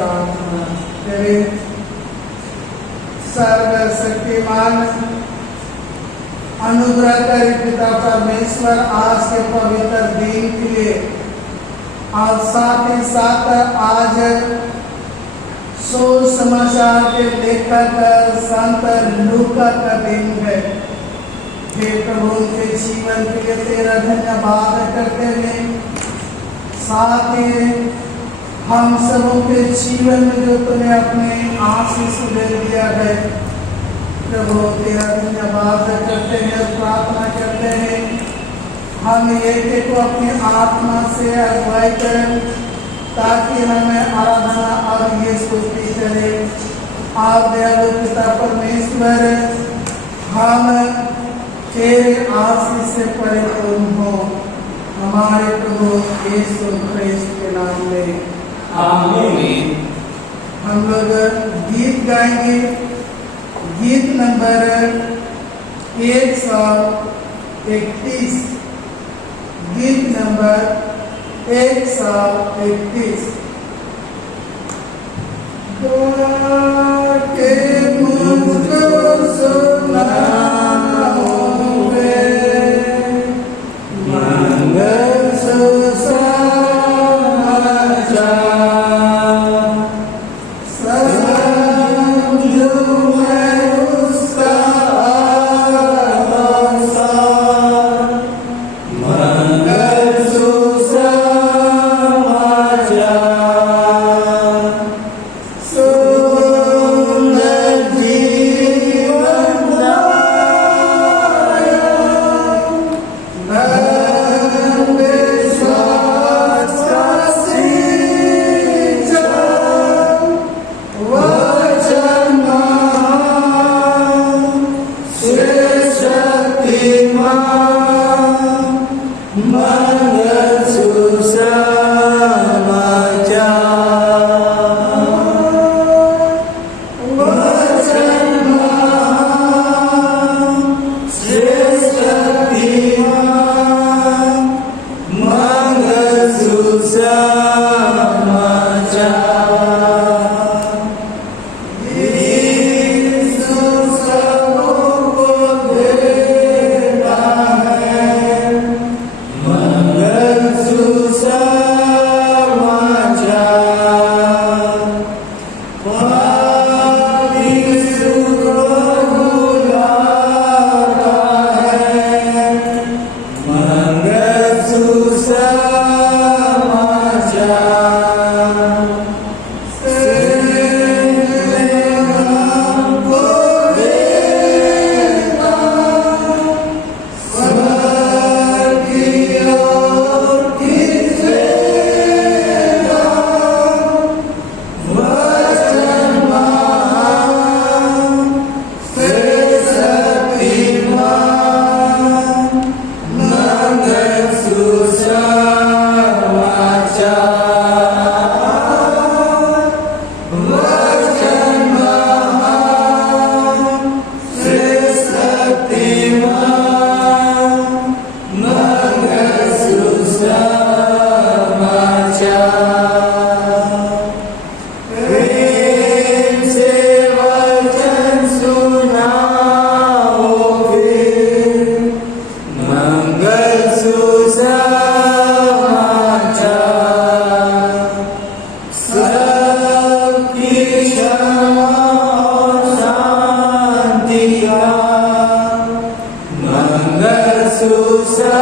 प्रार्थना करें। सर्वशक्तिमान अनुग्रहकारी पिता परमेश्वर, आज के पवित्र दिन के लिए और साथ ही साथ आज सुसमाचार के लेखक संत लूका का दिन है। हे प्रभु, के जीवन के लिए तेरा धन्यवाद करते हैं। साथ ही हम सबों के जीवन में जो तूने अपने आशीष दे दिया है, प्रभु तेरा धन्यवाद करते हैं, प्रार्थना करते हैं। हम एक को अपनी आत्मा से अगुवाई करें ताकि हमें आराधना और ये स्तुति करें। आप दयालु पिता परमेश्वर, हम तेरे आशीष से परिपूर्ण हो, हमारे प्रभु यीशु ख्रिस्त के नाम में आमीन। हम लोग गीत गाएंगे, गीत नंबर 131, गीत नंबर 131। के मुझको सुनाओ रे मंगल सुसमाचार, Susa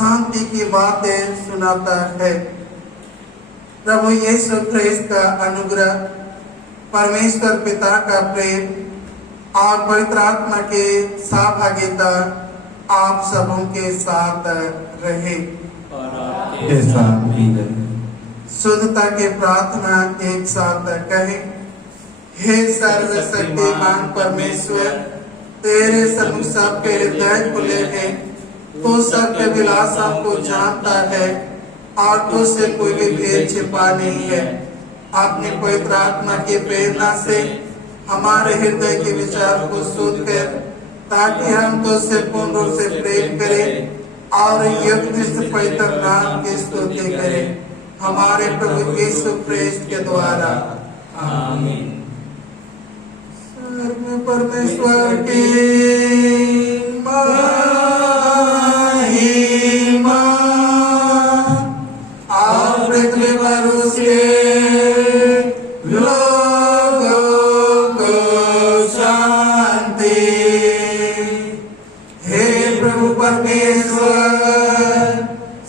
शांति की बातें सुनाता है। प्रभु यीशु ख्रिस्त का अनुग्रह, परमेश्वर पिता का प्रेम और पवित्र आत्मा के सहभागिता आप सबों के साथ रहे और आपके साथ भी रहे। शुद्धता के प्रार्थना एक साथ कहें। हे सर्वशक्तिमान परमेश्वर, तेरे सन्मुख सबके हृदय खुले हैं। तू सबके विलासों को जानता है और तुझसे कोई भी भेद छिपा नहीं है। अपनी पवित्र आत्मा की प्रेरणा से हमारे हृदय के विचार को शुद्ध कर, ताकि हम तुझसे पूर्ण रूप से प्रेम करें और युक्त पवित्र नाम की स्तुति करें, हमारे प्रभु यीशु ख्रिस्त के द्वारा। आमीन। परमेश्वर की महिमा और पृथ्वी पर उसके लोगों को शांति। हे प्रभु परमेश्वर,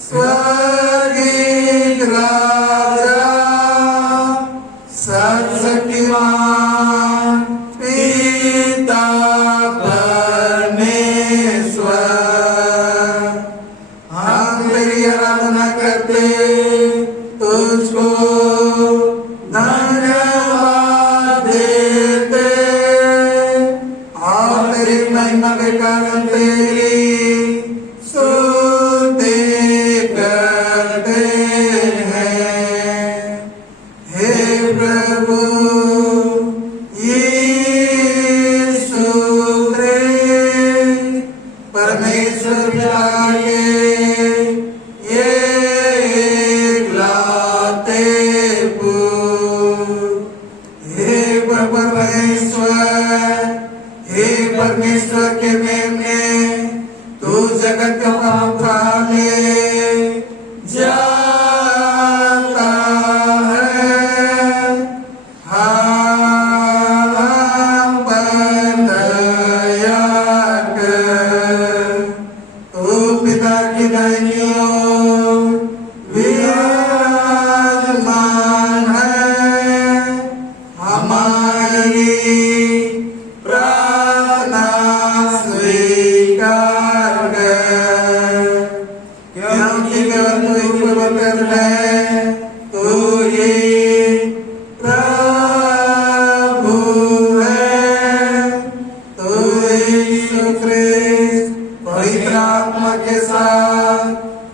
स्वर्गीय राजा, सर्वशक्तिमान पिता परमेश्वर, हम तेरी आराधना करते, तुझको धन्यवाद देते और तेरी महिमा के कारण तेरी स्तुति करते हैं। हे प्रभु यीशु ख्रिस्त, परमेश्वर पिता के ये इकलौते पुत्र, हे परमेश्वर के मेमने, तू जगत का उठाने जाता है। हम पर दया कर, तू पिता की दाहिनी ओर विराजमान है। हमारी प्रार्थना स्वीकार कर, क्योंकि केवल तू ही पवित्र है। तू ही प्रभु है, तू यीशु ख्रिस्त पवित्र आत्मा के साथ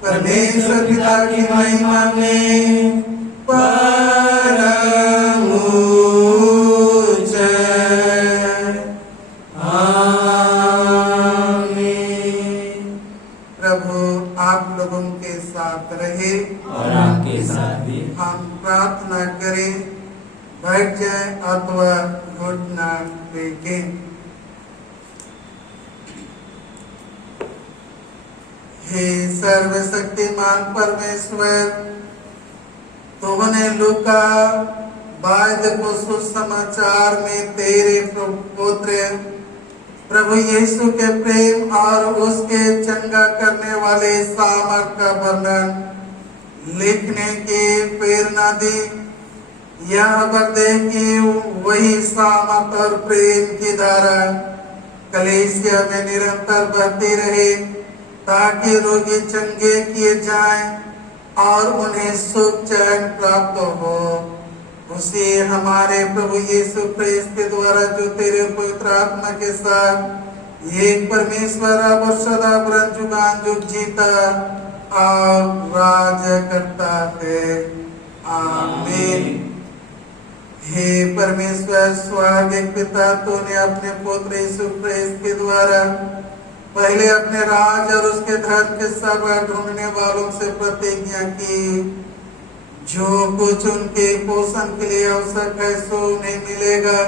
परमेश्वर पिता की महिमा में परम उच्च है। आमीन। प्रभु आप लोगों के साथ रहे और आपके साथ भी। हम प्रार्थना करें, बैठ जाए अथवा घुटना टेकें। हे सर्वशक्तिमान परमेश्वर, तुमने लूका वायद को सुसमाचार में तेरे पुत्र प्रभु यीशु के प्रेम और उसके चंगा करने वाले सामर्थ का वर्णन लिखने की प्रेरणा दी। यह खबर दे कि वही सामर्थ और प्रेम की धारा कलीसिया में निरंतर बहती रहे, ताकि रोगी चंगे किए जाएं और उन्हें सुख चैन प्राप्त हो। उसी हमारे प्रभु यीशु ख्रिस्त के द्वारा, जो तेरे पवित्र आत्मा के साथ एक परमेश्वर अब और सदा जुगान जुग जीता और राज करता है। आमीन। हे परमेश्वर स्वर्गीय पिता, तूने अपने पुत्र यीशु ख्रिस्त के द्वारा पहले अपने राज और उसके धर्म के सब ढूंढने वालों से प्रतिज्ञा की, जो कुछ उनके पोषण के लिए आवश्यक है सो उन्हें मिलेगा।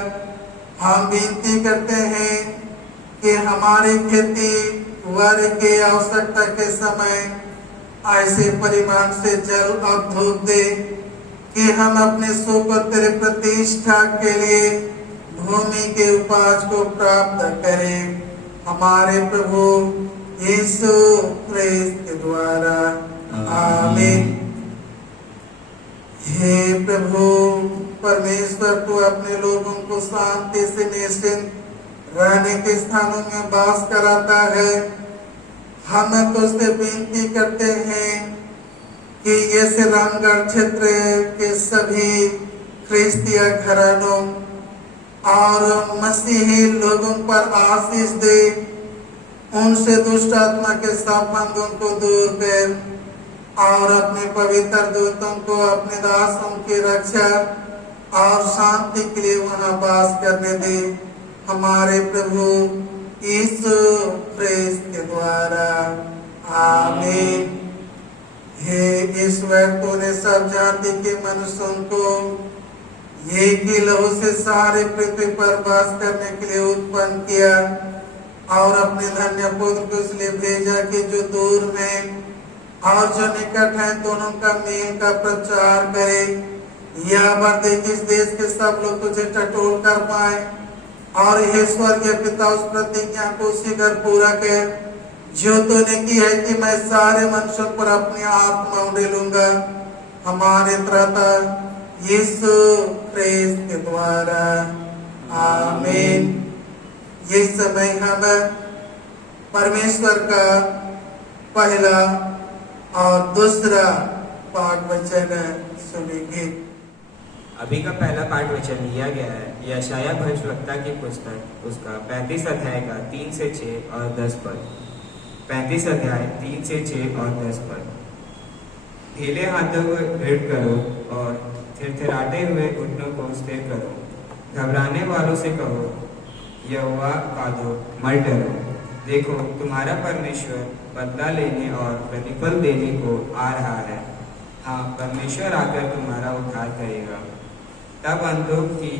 हम विनती करते हैं कि हमारी खेती वर्ग की आवश्यकता के समय ऐसे परिमाण से जल और धूप दे कि हम अपने सुख और तेरे प्रतिष्ठा के लिए भूमि के उपज को प्राप्त करें। हमारे प्रभु यीशु ख्रिस्त के द्वारा। आमीन। हे प्रभु परमेश्वर, तू अपने लोगों को शांति से निश्चिंत रहने के स्थानों में वास कराता है। हम तुझसे विनती करते हैं कि ये रामगढ़ क्षेत्र के सभी ख्रिस्तिया घरानों और मसीही लोगों पर आशीष दे, उनसे दुष्ट आत्मा के सब बंधों को दूर कर और अपने पवित्र दूतों को अपने दासों की रक्षा और शांति के लिए वहां वास करने दे, हमारे प्रभु यीशु ख्रिस्त के द्वारा। आमीन। हे ईश्वर, तूने सब जाति के मनुष्यों को एक ही लहू से सारे पृथ्वी पर वास करने के लिए उत्पन्न किया और अपने धन्य पुत्र को इसलिए भेजा कि जो दूर हैं और जो निकट हैं दोनों का मेल का प्रचार करे। यह वर्दी इस देश के सब लोग तुझे टटोल कर पाए और हे स्वर्गीय पिता, उस प्रतिज्ञा को शीघ्र पूरा कर जो तूने की है कि मैं सारे मनुष्यों पर अपनी आत्मा उड़ेलूंगा, हमारे त्राता यीशु ख्रिस्त के द्वारा। आमीन। ये समय हम परमेश्वर का पहला और दूसरा पाठ वचन सुनेंगे। अभी का पहला पाठ वचन लिया गया है यशायाह भविष्यवक्ता की पुस्तक उसका 35 अध्याय का 3 से 6 और 10 पद। 35 अध्याय 3 से 6 और 10 पद। ढीले हाथों को दृढ़ करो और थिरथिराते हुए घुटनों को स्थिर करो। घबराने वालों से कहो, यहोवा का दो, मत डरो। देखो, तुम्हारा परमेश्वर बदला लेने और प्रतिफल देने को आ रहा है। हाँ, परमेश्वर आकर तुम्हारा उद्धार करेगा। तब अंधों की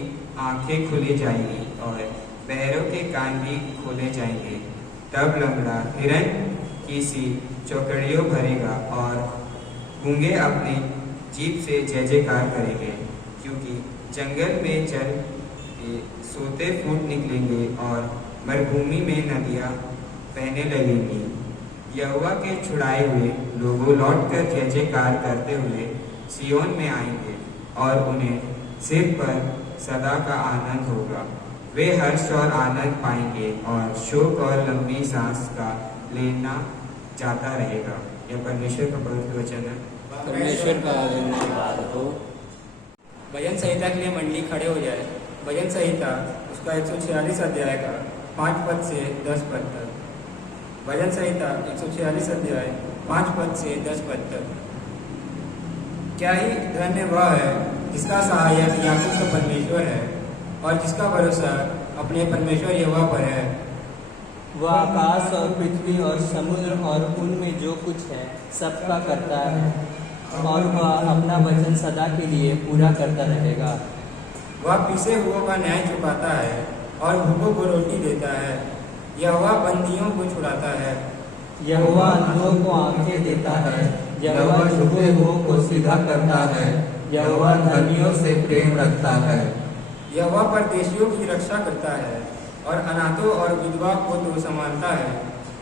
आंखें खुली जाएंगी और बहरों के कान भी खोले जाएंगे। तब लंगड़ा हिरन की सी चौकड़ियों भरेगा और गूंगे अपनी जीभ से जय जयकार करेंगे, क्योंकि जंगल में जल के सोते फूट निकलेंगे और मरुभूमि में नदियाँ बहने लगेंगी। यहोवा के छुड़ाए हुए लोगों लौटकर जय जयकार करते हुए सियोन में आएंगे और उन्हें सिर पर सदा का आनंद होगा। वे हर्ष और आनंद पाएंगे और शोक और लंबी सांस का लेना जाता रहेगा। यह परमेश्वर का पवित्र वचन है। परमेश्वर का धन्यवाद हो। भजन संहिता के लिए मंडली खड़े हो जाए। भजन संहिता उसका 146 अध्याय का 5 पद से 10 पद तक। भजन संहिता 146 अध्याय 5 पद से 10 पद तक। क्या ही धन्य वह है जिसका सहायक याकूब का परमेश्वर है और जिसका भरोसा अपने परमेश्वर यहोवा पर है। वह आकाश और पृथ्वी और समुद्र और उनमें जो कुछ है सबका करता है और वह अपना वचन सदा के लिए पूरा करता रहेगा। वह पीसे हुओं का न्याय चुकाता है और भूखों को रोटी देता है। यहोवा बंदियों को छुड़ाता है। यहोवा अंधों को आंखें देता है। यहोवा झुके हुओं को सीधा करता है। यहोवा धर्मियों से प्रेम रखता है। यहोवा परदेशियों की रक्षा करता है और अनाथों और विधवा को तो संभालता है,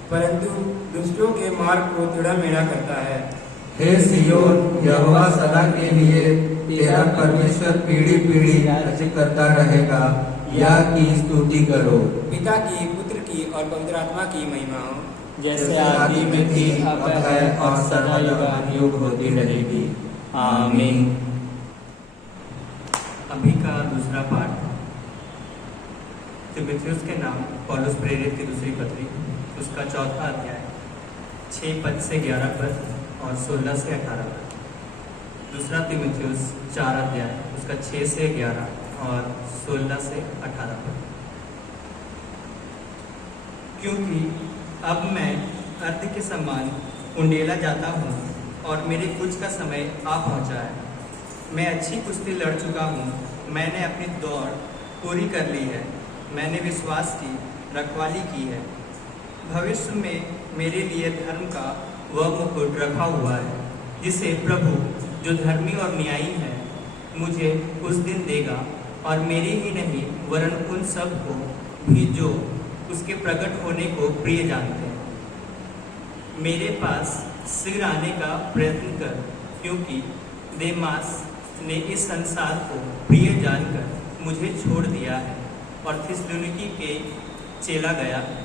परंतु दुष्टों के मार्ग को टेढ़ा मेढ़ा करता है। हे सियोन, यहोवा सदा के लिए तेरा परमेश्वर पीढ़ी पीढ़ी राज्य करता रहेगा। या की स्तुति करो। पिता की, पुत्र की और पवित्र आत्मा की महिमा हो, जैसे आदि में थी, अब है और सदा युगानुयुग होती रहेगी। आमीन। अभी का दूसरा पाठ तीमुथियुस के नाम पौलुस प्रेरित की दूसरी पत्री उसका 4वां अध्याय 6 पद से 11 पद और 16 से 18 पद। दूसरा तीमुथियुस 4 अध्याय उसका 6 से 11 और 16 से 18 पद। क्योंकि अब मैं अर्थ के समान उंडेला जाता हूँ और मेरे कुछ का समय आ पहुँचा है। मैं अच्छी कुश्ती लड़ चुका हूँ। मैंने अपनी दौड़ पूरी कर ली है। मैंने विश्वास की रखवाली की है। भविष्य में मेरे लिए धर्म का वह मुकुट रखा हुआ है, जिसे प्रभु जो धर्मी और न्यायी है मुझे उस दिन देगा, और मेरी ही नहीं वरन उन सब को भी जो उसके प्रकट होने को प्रिय जानते हैं। मेरे पास शीघ्र आने का प्रयत्न कर, क्योंकि देमास ने इस संसार को प्रिय जानकर मुझे छोड़ दिया है और थिस्सलुनीके के चला गया है।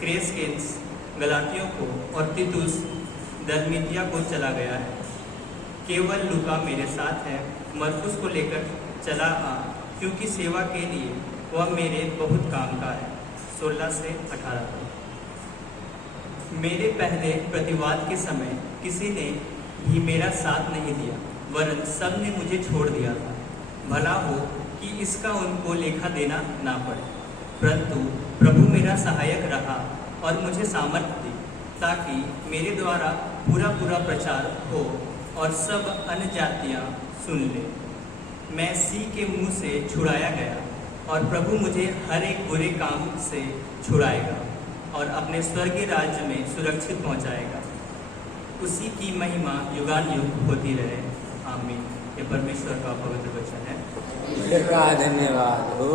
क्रेसकेंस गलातियों को और तीतुस दलमतिया को चला गया है। केवल लूका मेरे साथ है। मरकुस को लेकर चला आ, क्योंकि सेवा के लिए वह मेरे बहुत काम का है। 16 से 18 तक। मेरे पहले प्रतिवाद के समय किसी ने भी मेरा साथ नहीं दिया, वरन सब ने मुझे छोड़ दिया था। भला हो कि इसका उनको लेखा देना ना पड़े, परंतु प्रभु मेरा सहायक रहा और मुझे सामर्थ्य दी, ताकि मेरे द्वारा पूरा प्रचार हो और सब अन्य जातियाँ सुन ले। मैं सी के मुंह से छुड़ाया गया और प्रभु मुझे हर एक बुरे काम से छुड़ाएगा और अपने स्वर्गीय राज्य में सुरक्षित पहुंचाएगा। उसी की महिमा युगान युग होती रहे। आमीन। ये परमेश्वर का पवित्र वचन है। ईश्वर का धन्यवाद हो।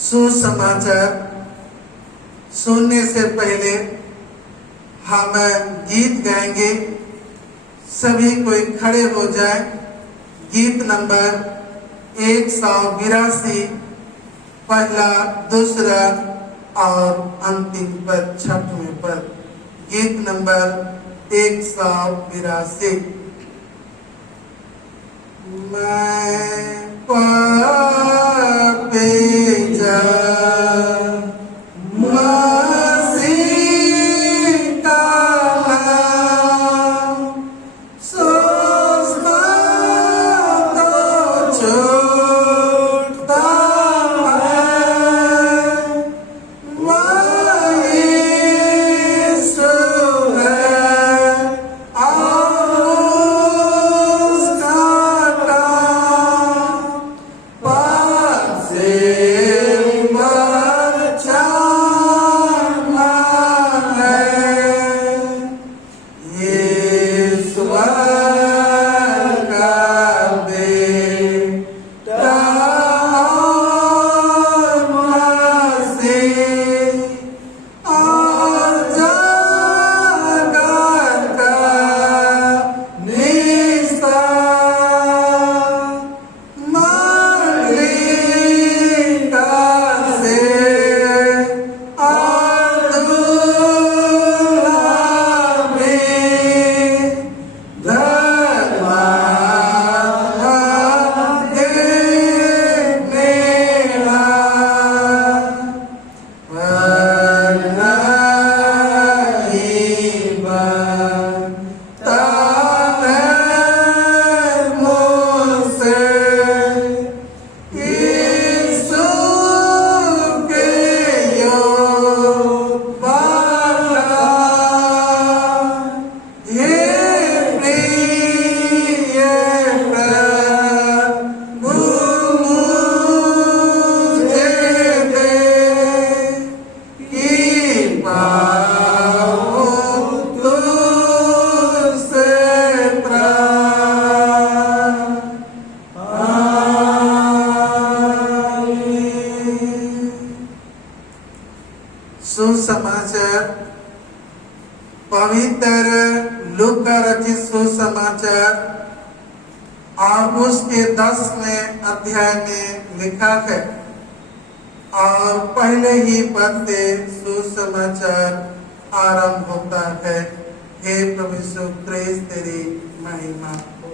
सुसमाचार सुनने से पहले हम गीत गाएंगे। सभी कोई खड़े हो जाए। गीत नंबर 182, पहला, दूसरा और अंतिम पद, छठवें पद। गीत नंबर 182। मैं पापी जन मसीह का नाम सोचता तो छूटता है। मैं यीशु है और उसका काम पाप से बचाना है। ईश्वर का बेटा मसीह और जगत का निस्तार मलिका से और दूल्हा में धर्मा मेरा नहीं बनता है मुझसे यीशु के योग बाला। ये प्रिय प्रभु मुझे दे कि पाऊं तुझसे प्राण। आमीन। सुसमाचार पवित्र लूका रचित सुसमाचार और उसके 10वें अध्याय में लिखा है और पहले ही पद से सुसमाचार आरंभ होता है। हे प्रभु यीशु क्रिस्त तेरी महिमा हो।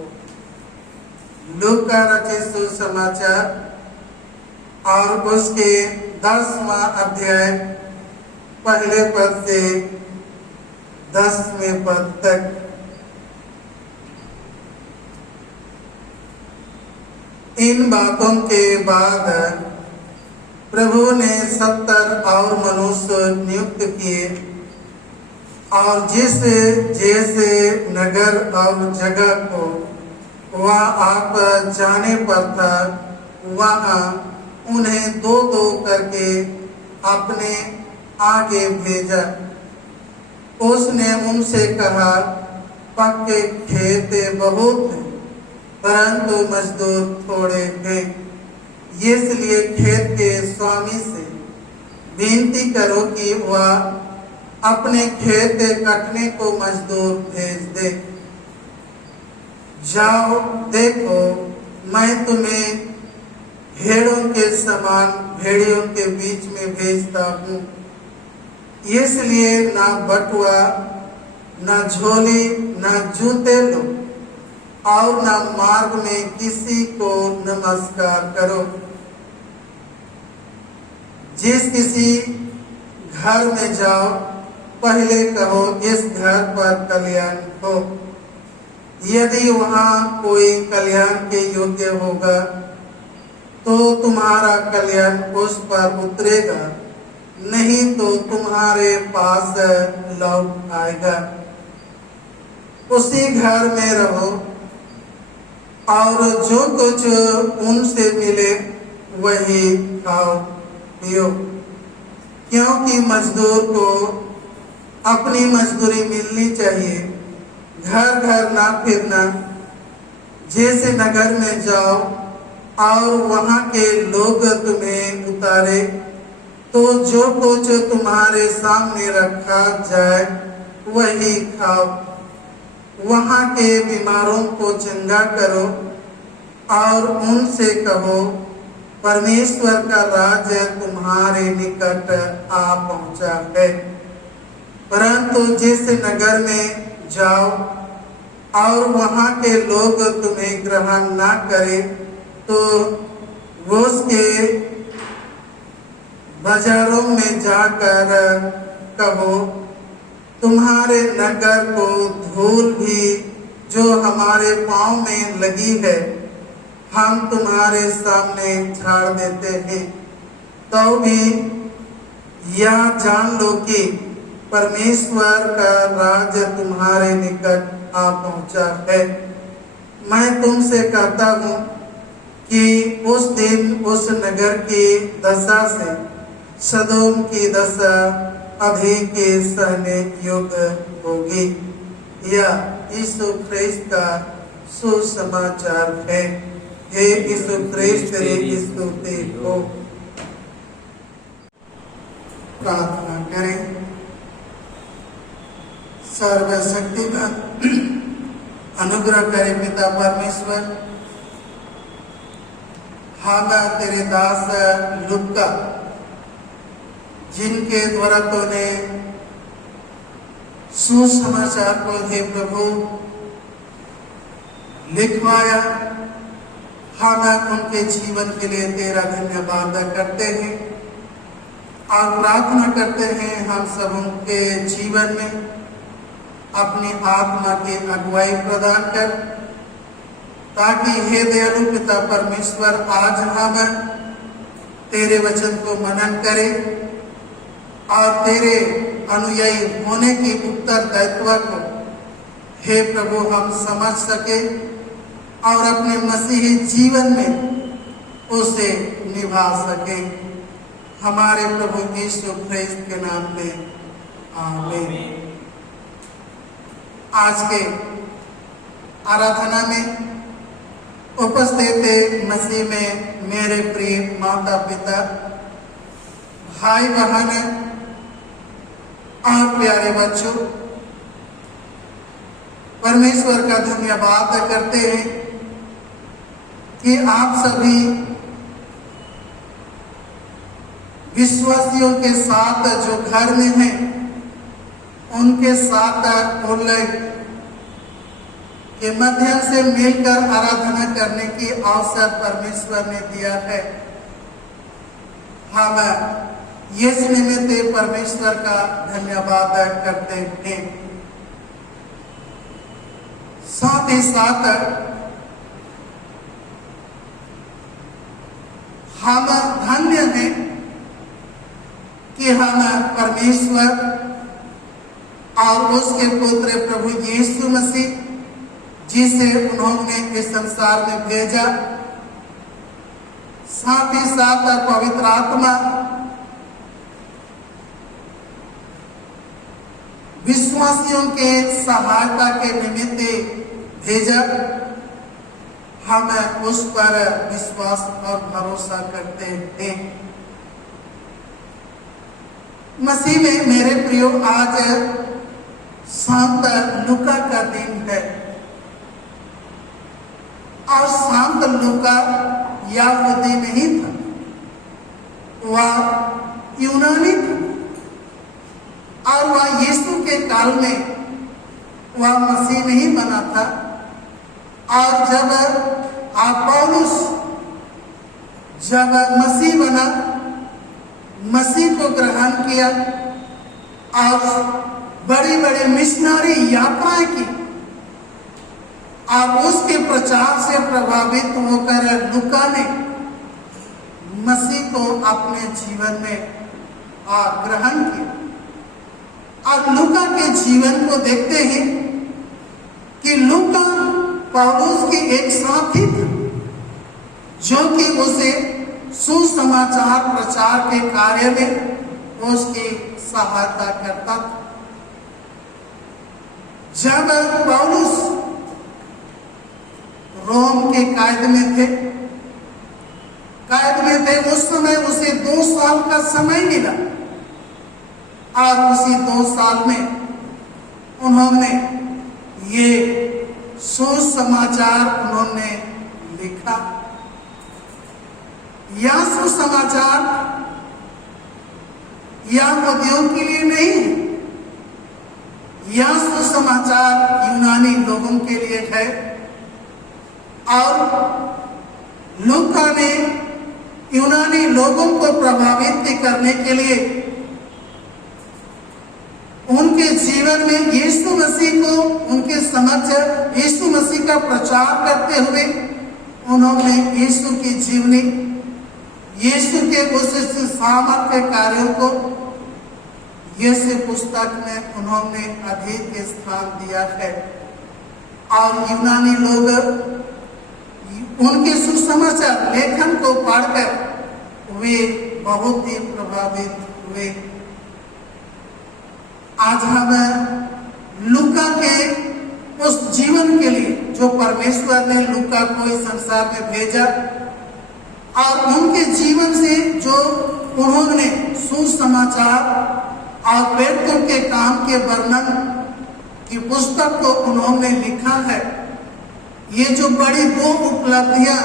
लूका रचित सुसमाचार और उसके 10वां अध्याय पहले पद से 10वें पद तक। इन बातों के बाद प्रभु ने 70 और मनुष्य नियुक्त किए और जिस जैसे नगर और जगह को वह आप जाने पर था, वहाँ उन्हें 2-2 करके अपने आगे भेजा। उसने उनसे कहा, पक्के खेत बहुत हैं, परंतु मजदूर थोड़े हैं। इसलिए खेत के स्वामी से विनती करो कि वह अपने खेत कटने को मजदूर भेज दे। जाओ, देखो मैं तुम्हें भेड़ों के समान भेड़ियों के बीच में भेजता हूँ। इसलिए ना बटुआ, ना झोली, ना जूते लो और ना मार्ग में किसी को नमस्कार करो। जिस किसी घर में जाओ, पहले कहो इस घर पर कल्याण हो। यदि वहाँ कोई कल्याण के योग्य होगा तो तुम्हारा कल्याण उस पर उतरेगा, नहीं तो तुम्हारे पास लौट आएगा। उसी घर में रहो और जो कुछ उनसे मिले वही खाओ पियो, क्योंकि मजदूर को अपनी मजदूरी मिलनी चाहिए। घर घर ना फिरना। जैसे नगर में जाओ और वहाँ के लोग तुम्हें उतारे तो जो कुछ तुम्हारे सामने रखा जाए वही खाओ। वहाँ के बीमारों को चंगा करो और उनसे कहो परमेश्वर का राज्य तुम्हारे निकट आ पहुँचा है। परंतु जिस नगर में जाओ और वहाँ के लोग तुम्हें ग्रहण ना करें तो उसके बाजारों में जाकर कहो तुम्हारे नगर को धूल भी जो हमारे पाँव में लगी है हम तुम्हारे सामने झाड़ देते हैं। तो भी यह जान लो कि परमेश्वर का राज्य तुम्हारे निकट आ पहुंचा है। मैं तुमसे कहता हूँ कि उस दिन उस नगर की दशा से सदोम की दशा अधिक सहने योग्य होगी। यह यीशु ख्रिस्त का सुसमाचार है। हे यीशु ख्रिस्त तेरी स्तुति हो। प्रार्थना करें। सर्वशक्तिमान अनुग्रह करे पिता परमेश्वर, हम तेरे दास लुका जिनके द्वारा तूने सुसमाचार को हे प्रभु लिखवाया, हम उनके जीवन के लिए तेरा धन्यवाद करते हैं और प्रार्थना करते हैं हम सब उनके जीवन में अपनी आत्मा की अगुवाई प्रदान कर, ताकि हे दयालु पिता परमेश्वर आज हम तेरे वचन को मनन करें और तेरे अनुयायी होने की उत्तरदायित्व को हे प्रभु हम समझ सके और अपने मसीही जीवन में उसे निभा सके। हमारे प्रभु यीशु ख्रिस्त के नाम में आमीन। आज के आराधना में उपस्थित मसीह में मेरे प्रिय माता पिता, भाई बहन और प्यारे बच्चों, परमेश्वर का धन्यवाद करते हैं कि आप सभी विश्वासियों के साथ जो घर में हैं उनके साथ ऑनलाइन के माध्यम से मिलकर आराधना करने की अवसर परमेश्वर ने दिया है। हम इस निमित्त परमेश्वर का धन्यवाद करते हैं। साथ ही साथ हम धन्य हैं कि हम परमेश्वर और उसके पुत्र प्रभु यीशु मसीह जिसे उन्होंने इस संसार में भेजा, साथ ही साथ पवित्र आत्मा विश्वासियों के सहायता के निमित्त भेजा। हम उस पर विश्वास और भरोसा करते हैं। मसीह में मेरे प्रियो, आज संत लूका का दिन है और संत लूका यहूदी नहीं था, वह यूनानी था और वह यीशु के काल में वह मसीह नहीं बना था। और जब पौलुस जब मसीह बना, मसीह को ग्रहण किया और बड़ी बड़ी मिशनरी यात्राएं की और उसके प्रचार से प्रभावित होकर लूका ने मसीह को अपने जीवन में ग्रहण किया। और लूका के जीवन को देखते हैं कि लूका पौलुस के एक साथी था जो कि उसे सुसमाचार प्रचार के कार्य में उसकी सहायता करता था। जब पौलुस रोम के कैद में थे, उस समय उसे 2 साल का समय मिला और उसी 2 साल में उन्होंने ये सुसमाचार उन्होंने लिखा। यह सुसमाचार यहूदियों के लिए नहीं है, यह सुसमाचार यूनानी लोगों के लिए है। और लूका ने यूनानी लोगों को प्रभावित करने के लिए उनके जीवन में यीशु मसीह को, उनके समक्ष यीशु मसीह का प्रचार करते हुए उन्होंने यीशु की जीवनी, यीशु के उस सामर्थ्य कार्यों को यीशु पुस्तक में उन्होंने अधिक स्थान दिया है। और यूनानी लोग उनके सुसमाचार लेखन को पढ़कर वे बहुत ही प्रभावित हुए। आज हम लूका के उस जीवन के लिए जो परमेश्वर ने लूका को इस संसार में भेजा और उनके जीवन से जो उन्होंने सुसमाचार और पेट्रों के काम के वर्णन की पुस्तक को उन्होंने लिखा है। ये जो बड़ी 2 उपलब्धियां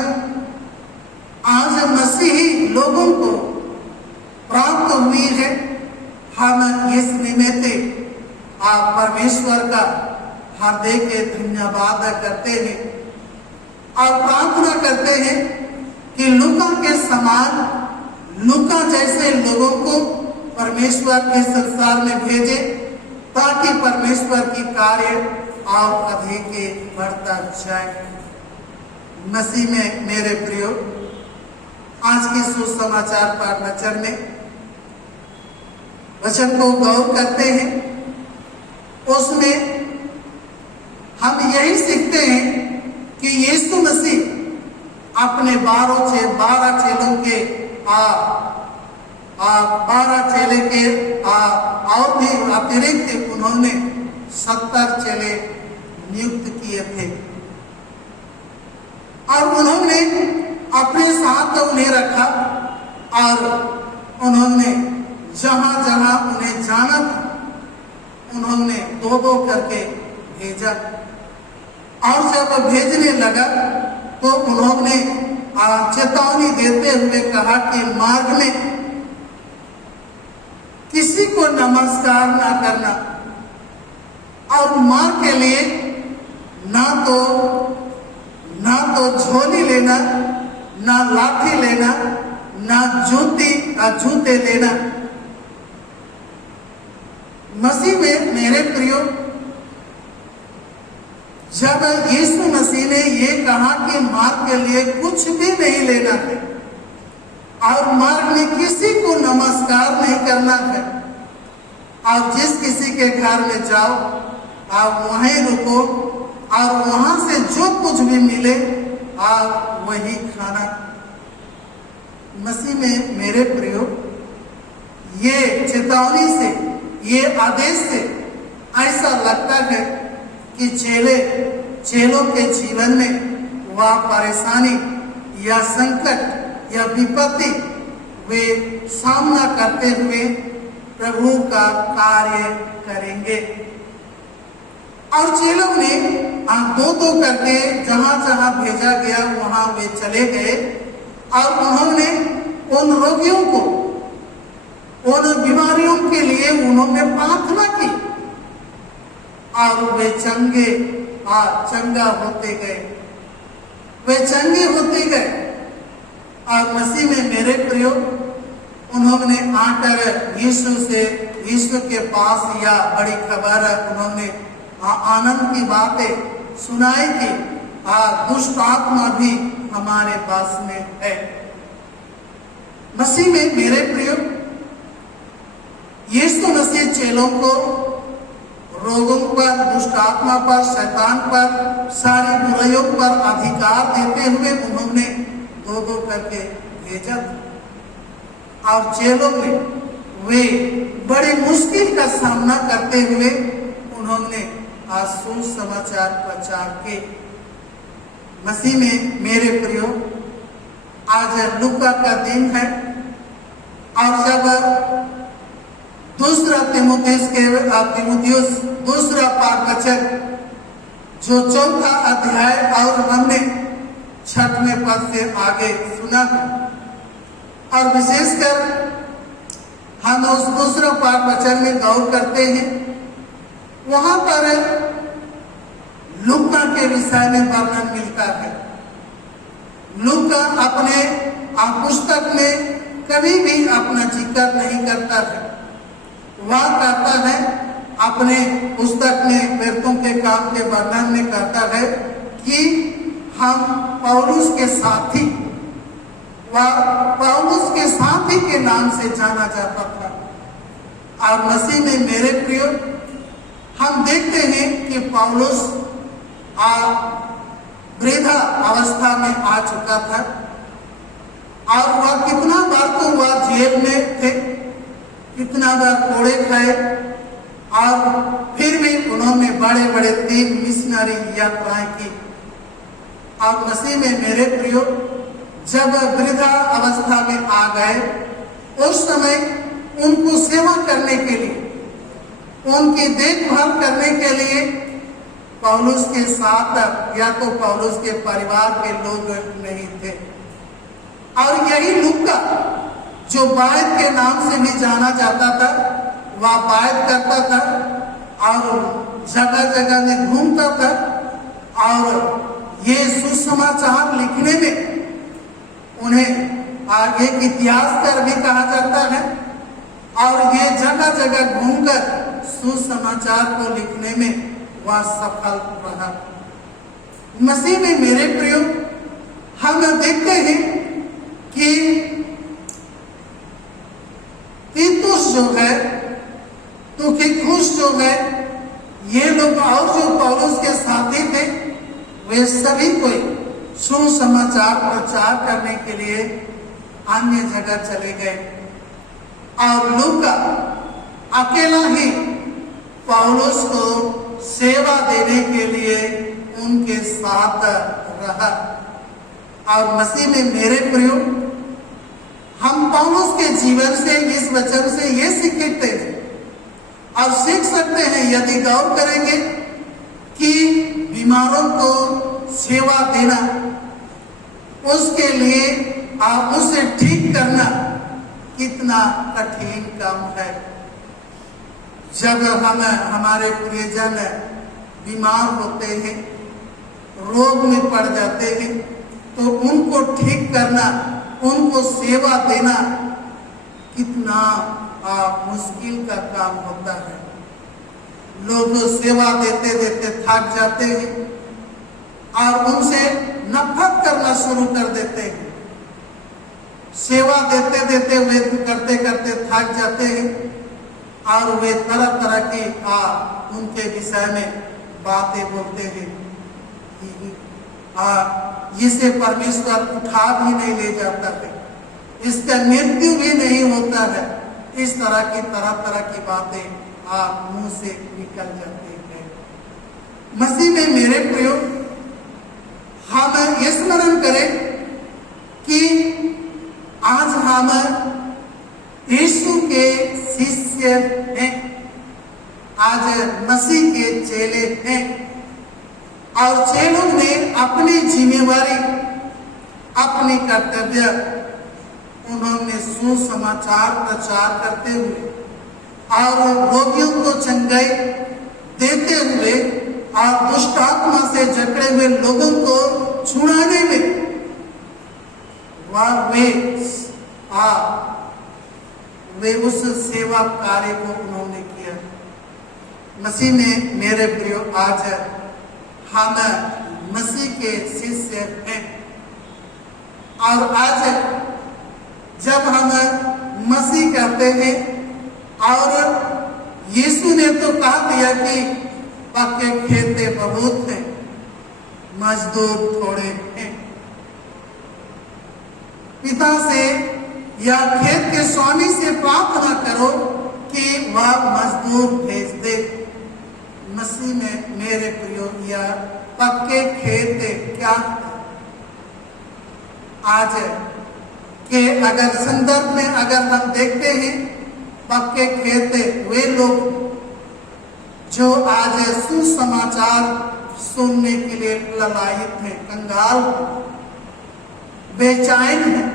आज मसीही लोगों को प्राप्त हुई है, हम इस निमित्त परमेश्वर का हृदय के धन्यवाद करते हैं और प्रार्थना करते हैं कि लूका के समान, लूका जैसे लोगों को परमेश्वर इस संसार में भेजे ताकि परमेश्वर की कार्य और अधिक बढ़ता जाए। मसीह में मेरे प्रियो, आज के सुसमाचार पर वचन को गौर करते हैं। उसमें हम यही सीखते हैं कि यीशु मसीह अपने 12 चेलों के 12 चेले के और भी अतिरिक्त उन्होंने 70 चेले नियुक्त किए थे और उन्होंने अपने साथ उन्हें रखा और उन्होंने जहां जहां उन्हें जाना था उन्होंने 2-2 करके भेजा। और जब भेजने लगा तो उन्होंने चेतावनी देते हुए कहा कि मार्ग में किसी को नमस्कार ना करना और मां के लिए ना तो झोली लेना, ना लाठी लेना, ना जूते लेना। मसीह में मेरे प्रियो, जब यीशु मसीह ने ये कहा कि मार्ग के लिए कुछ भी नहीं लेना है और मार्ग में किसी को नमस्कार नहीं करना है और जिस किसी के घर में जाओ आप वहीं रुको और वहां से जो कुछ भी मिले आप वही खाना। मसीह में मेरे प्रियो, ये चेतावनी से, ये आदेश से ऐसा लगता है कि चेलों के जीवन में वह परेशानी या संकट या विपत्ति वे सामना करते हुए प्रभु का कार्य करेंगे। और चेलों ने दो दो करके जहां जहां भेजा गया वहां वे चले गए और उन्होंने उन रोगियों को, उन बीमारियों के लिए उन्होंने प्रार्थना की और वे चंगा होते गए, वे चंगे होते गए। और मसीह में मेरे प्रियो, उन्होंने आकर यीशु के पास या बड़ी खबर उन्होंने आनंद की बातें सुनाई कि दुष्ट आत्मा भी हमारे पास में है। मसीह में मेरे प्रियो, यीशु मसीह चेलों को रोगों पर, दुष्ट आत्मा पर, शैतान पर, सारी बुराइयों पर अधिकार देते हुए उन्होंने दो दो करके भेजा था। और चेलों में वे बड़ी मुश्किल का सामना करते हुए उन्होंने सुसमाचार प्रचार के। मसीह में मेरे प्रियो, आज लूका का दिन है और जब दूसरा तीमुथियुस दूसरा पाठ वचन जो 4था अध्याय और हमने 6वें पद से आगे सुना और विशेषकर हम उस दूसरा पाठ वचन में गौर करते हैं, वहां पर लूका के विषय में वर्णन मिलता है। लूका अपने पुस्तक में कभी भी अपना जिक्र नहीं करता है। वह कहता है अपने पुस्तक में प्रेरितों के काम के वर्णन में कहता है कि हम पौलुस के साथी, वह पौलुस के साथी के नाम से जाना जाता था। और मसीह में मेरे प्रियो, हम देखते हैं कि पौलुस वृद्धा अवस्था में आ चुका था और वह कितना बार तो वह जेल में थे, कितना बार कोड़े खाए और फिर भी उन्होंने बड़े बड़े 3 मिशनरी यात्राएं की। और मसीह में मेरे प्रियो, जब वृद्धा अवस्था में आ गए, उस समय उनको सेवा करने के लिए, उनकी देखभाल करने के लिए पौलुस के साथ या तो पौलुस के परिवार के लोग नहीं थे। और यही लूका जो वायद के नाम से भी जाना जाता था, वह वायद करता था और जगह जगह में घूमता था और ये सुसमाचार लिखने में उन्हें आगे इतिहासकार भी कहा जाता है और ये जगह जगह घूमकर सुसमाचार को लिखने में वह सफल रहा। मसीह में मेरे प्रियो, हम देखते हैं कि तीतुस जो है, तुखिकुस जो है, ये लोग और जो पौलुस के साथी थे, वे सभी कोई सुसमाचार प्रचार करने के लिए अन्य जगह चले गए और लूका अकेला ही पौलुस को सेवा देने के लिए उनके साथ रहा। और मसीह में मेरे प्रियो, हम पौलुस के जीवन से, इस वचन से ये सीखते हैं और सीख सकते हैं यदि गौर करेंगे कि बीमारों को सेवा देना, उसके लिए उसे ठीक करना कितना कठिन काम है। जब हम हमारे प्रियजन बीमार होते हैं, रोग में पड़ जाते हैं, तो उनको ठीक करना, उनको सेवा देना कितना मुश्किल का काम होता है। लोग सेवा देते देते थक जाते हैं और उनसे नफरत करना शुरू कर देते हैं। सेवा देते देते वे करते करते थक जाते हैं और वे तरह तरह की उनके विषय में बातें बोलते हैं। इसे परमेश्वर उठा भी नहीं ले जाता है, इसका मृत्यु भी नहीं होता है। इस तरह की बातें मुंह से निकल जाती है। मसीह में मेरे प्रियो, हम ये स्मरण करें कि आज हम यीशु के शिष्य आज मसीह के चेले हैं और चेलों ने अपनी जिम्मेवारी, अपनी कर्तव्य उन्होंने सुसमाचार प्रचार करते हुए और रोगियों को चंगाई देते हुए और दुष्ट आत्मा से जकड़े हुए लोगों को छुड़ाने में वे उस सेवा कार्य को उन्होंने किया। मसीह में मेरे प्रियो, आज हम मसीह के शिष्य हैं और आज जब हम मसीह कहते हैं और यीशु ने तो कहा दिया कि पक्के खेते बहुत हैं, मजदूर थोड़े हैं। पिता से या खेत के स्वामी से प्रार्थना करो कि वह मजदूर भेज दे। मसीह में मेरे प्रियो, या पक्के खेत क्या आज के अगर संदर्भ में अगर हम देखते हैं, पक्के खेत वे लोग जो आज सुसमाचार सुनने के लिए ललायित हैं, कंगाल, बेचैन हैं।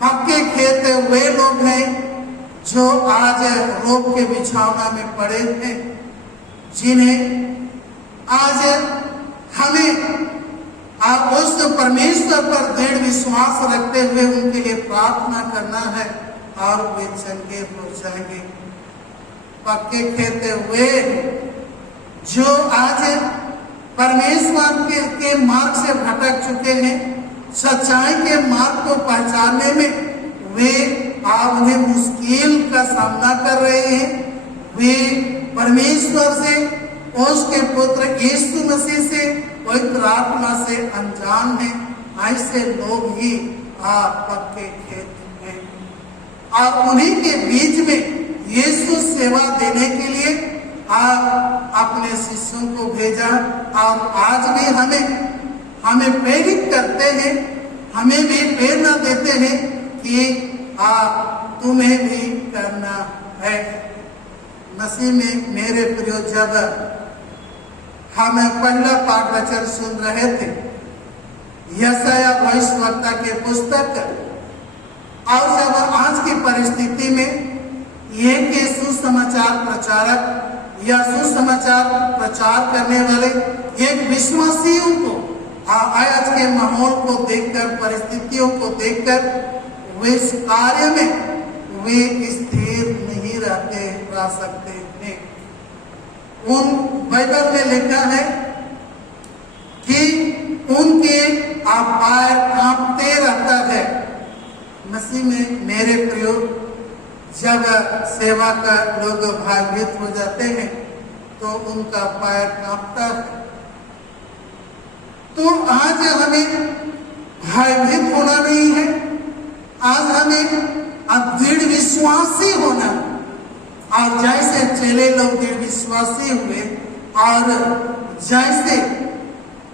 पक्के खेत वे लोग हैं जो आज रोग के बिछौना में पड़े हैं, जिन्हें आज हमें उस परमेश्वर पर दृढ़ विश्वास रखते हुए उनके लिए प्रार्थना करना है और वे चंगे हो जाएंगे। पक्के खेत वे जो आज परमेश्वर के मार्ग से भटक चुके हैं, सच्चाई के मार्ग को पहचानने में वे उन्हें मुश्किल का सामना कर रहे हैं। वे परमेश्वर से, उसके पुत्र यीशु मसीह से, पवित्र आत्मा से अनजान हैं। ऐसे लोग ही पक्के खेत हैं और उन्हीं के बीच में यीशु सेवा देने के लिए अपने शिष्यों को भेजा और आज भी हमें प्रेरित करते हैं, हमें भी प्रेरणा देते हैं कि तुम्हें भी करना है। मसीह में मेरे प्रियो, जब हम पहला पाठ वचन सुन रहे थे यशायाह भविष्यवक्ता के पुस्तक, और जब आज की परिस्थिति में ये के सुसमाचार प्रचारक या सुसमाचार प्रचार करने वाले एक विश्वासियों को आज के माहौल को देखकर, परिस्थितियों को देखकर वे इस कार्य में वे स्थिर नहीं रह सकते हैं। उन बाइबल में लिखा है कि उनके पैर कांपते रहता है। मसीह में मेरे प्रियो, जब सेवा का लोग भयभीत हो जाते हैं तो उनका पैर कांपता है। तो आज हमें भयभीत होना नहीं है, आज हमें दृढ़ विश्वासी होना। और जैसे चेले लोग दृढ़ विश्वासी हुए और जैसे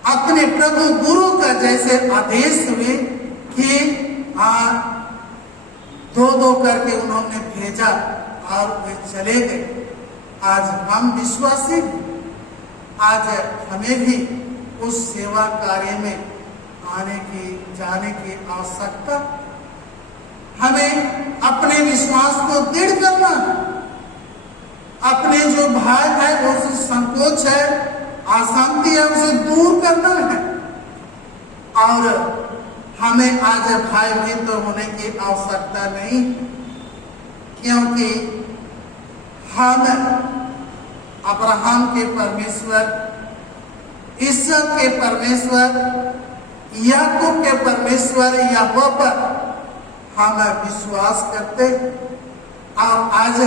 अपने प्रभु गुरु का जैसे आदेश हुए कि दो करके उन्होंने भेजा और वे चले गए। आज हम विश्वासी, आज हमें भी उस सेवा कार्य में जाने की आवश्यकता। हमें अपने विश्वास को दृढ़ करना है, अपने जो भय है, वो संकोच है, अशांति है, उसे दूर करना है। और हमें आज भयभीत होने की आवश्यकता नहीं, क्योंकि हम अब्राहम के परमेश्वर, ईसा के परमेश्वर, याकूब के परमेश्वर यहोवा पर हम विश्वास करते। और आज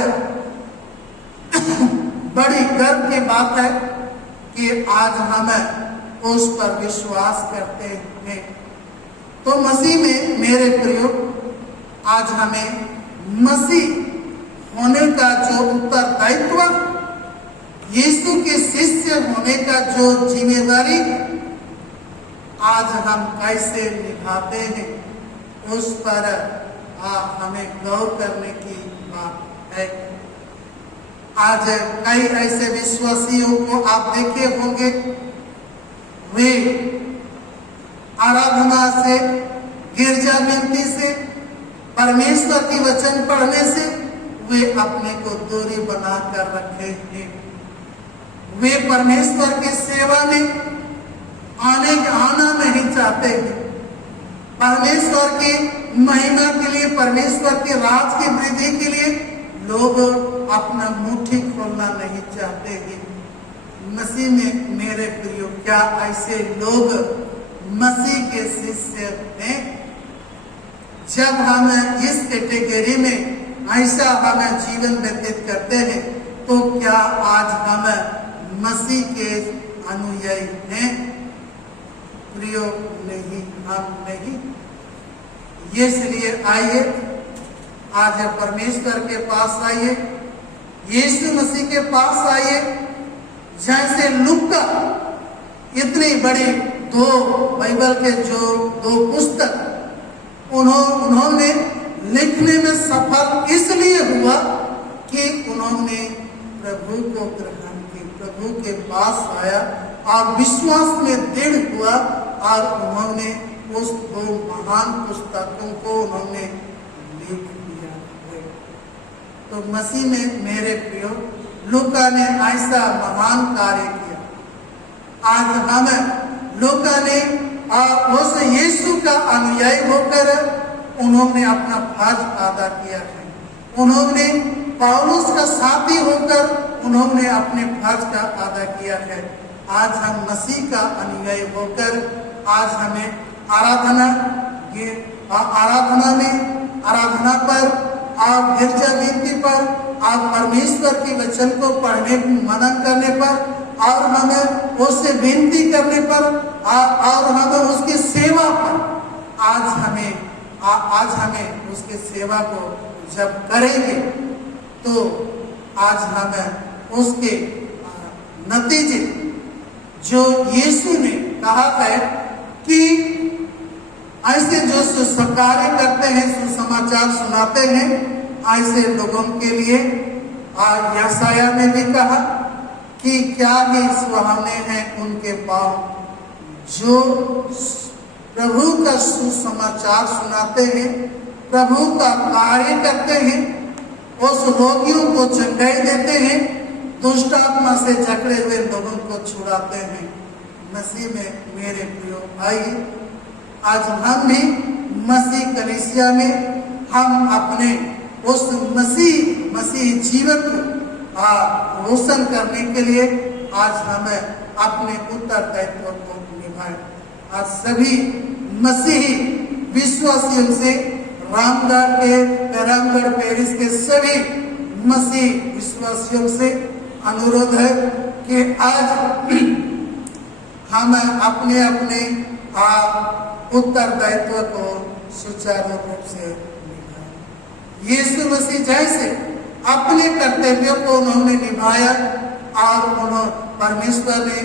बड़ी गर्व की बात है कि आज हम उस पर विश्वास करते हैं। तो मसीह में मेरे प्रियो, आज हमें मसीह होने का जो उत्तरदायित्व, यीशु के शिष्य होने का जो जिम्मेदारी आज हम कैसे निभाते हैं, उस पर हमें गौर करने की बात है। आज कई ऐसे विश्वासियों को आप देखे होंगे, वे आराधना से, गिरजा विनती से, परमेश्वर की वचन पढ़ने से वे अपने को दूरी बना कर रखे हैं। वे परमेश्वर की सेवा में आना नहीं चाहते हैं। परमेश्वर की महिमा के लिए, परमेश्वर के राज की वृद्धि के लिए लोग अपना मुट्ठी खोलना नहीं चाहते हैं। मसीह में मेरे प्रियो, क्या ऐसे लोग मसीह के शिष्य हैं? जब हम इस कैटेगरी में ऐसा हम जीवन व्यतीत करते हैं, तो क्या आज हम मसीह के अनुयायी हैं? प्रियो, नहीं, हम नहीं। इसलिए आइए, आज परमेश्वर के पास आइए, यीशु मसीह के पास आइए। जैसे लूका इतनी बड़ी दो बाइबल के जो दो पुस्तक उन्होंने लिखने में सफल इसलिए हुआ कि उन्होंने प्रभु को ग्रहण की, प्रभु के पास आया और विश्वास में दृढ़ हुआ और उन्होंने उस दो महान पुस्तकों को उन्होंने लिख दिया है। तो मसीह में मेरे प्रियो, लूका ने ऐसा महान कार्य किया। आज हम लूका ने उस यीशु का अनुयायी होकर उन्होंने अपना फर्ज अदा किया है। उन्होंने पौलुस का साथी होकर उन्होंने अपने फर्ज का अदा किया है। आज हम मसीह का अनुयायी होकर आज हमें आराधना में, आराधना पर, आप गिरजा विनती पर, आप परमेश्वर के वचन को पढ़ने, मनन करने पर, और हमें उससे विनती करने पर, और हमें उसकी सेवा पर, आज हमें उसकी सेवा को जब करेंगे तो आज हमें उसके नतीजे जो यीशु ने कहा है कि ऐसे जो सुसमाचार करते हैं, सुसमाचार सुनाते हैं, ऐसे लोगों के लिए यशायाह ने भी कहा कि क्या ही सुहावने हैं उनके पाँव जो प्रभु का सुसमाचार सुनाते हैं, प्रभु का कार्य करते हैं, उस रोगियों को चंगाई देते हैं, दुष्ट आत्मा से जकड़े हुए लोगों को छुड़ाते हैं। मसीह में मेरे प्रियो, आइए आज हम भी मसीह कलीसिया में हम अपने उस मसीह जीवन को रोशन करने के लिए आज हमें अपने उत्तरदायित्व को निभाएं। आज सभी मसीही विश्वासियों से, रामगढ़ पेरिस के सभी मसीह विश्वासियों से अनुरोध है कि आज हम अपने उत्तरदायित्व को सुचारू रूप से निभाएं। यीशु मसीह जैसे अपने कर्तव्यों को उन्होंने निभाया और परमेश्वर ने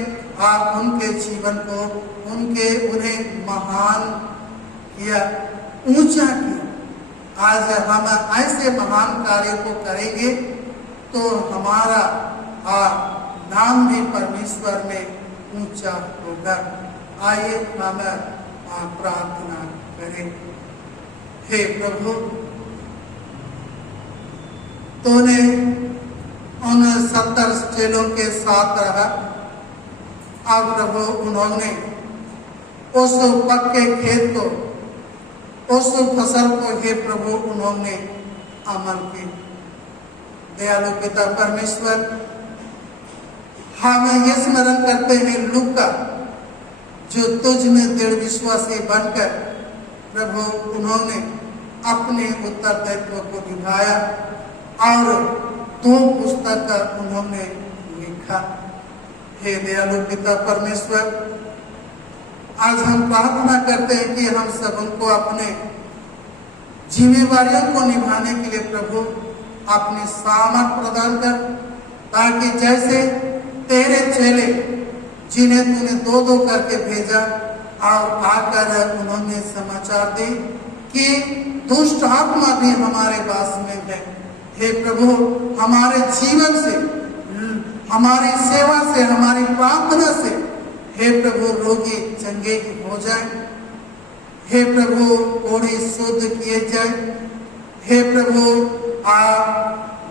उनके जीवन को उन्हें महान किया, ऊंचा किया। आज हम ऐसे महान कार्य को करेंगे तो हमारा नाम भी परमेश्वर में ऊंचा होगा। आइए हम प्रार्थना करें। हे प्रभु, तूने उन 70 चेलों के साथ रहा और प्रभु उन्होंने उस पक्के खेत को, उस फसल को हे प्रभु उन्होंने अमल की। दयालु पिता परमेश्वर, हम ये स्मरण करते हैं लूका जो तुझ में दृढ़ विश्वासी बनकर प्रभु उन्होंने अपने उत्तरदायित्व को निभाया और 2 पुस्तक उन्होंने लिखा। हे दयालु पिता परमेश्वर, आज हम प्रार्थना करते हैं कि हम सब उनको अपने जिम्मेवारियों को निभाने के लिए प्रभु अपनी सामर्थ प्रदान कर, ताकि जैसे तेरे चेले जिन्हें तूने 2-2 करके भेजा और आकर उन्होंने समाचार दी कि दुष्ट आत्मा भी हमारे पास में है, हे प्रभु हमारे जीवन से, हमारी सेवा से, हमारी प्रार्थना से हे प्रभु रोगी चंगे हो जाए, हे प्रभु कोढ़ी शुद्ध किए जाए, हे प्रभु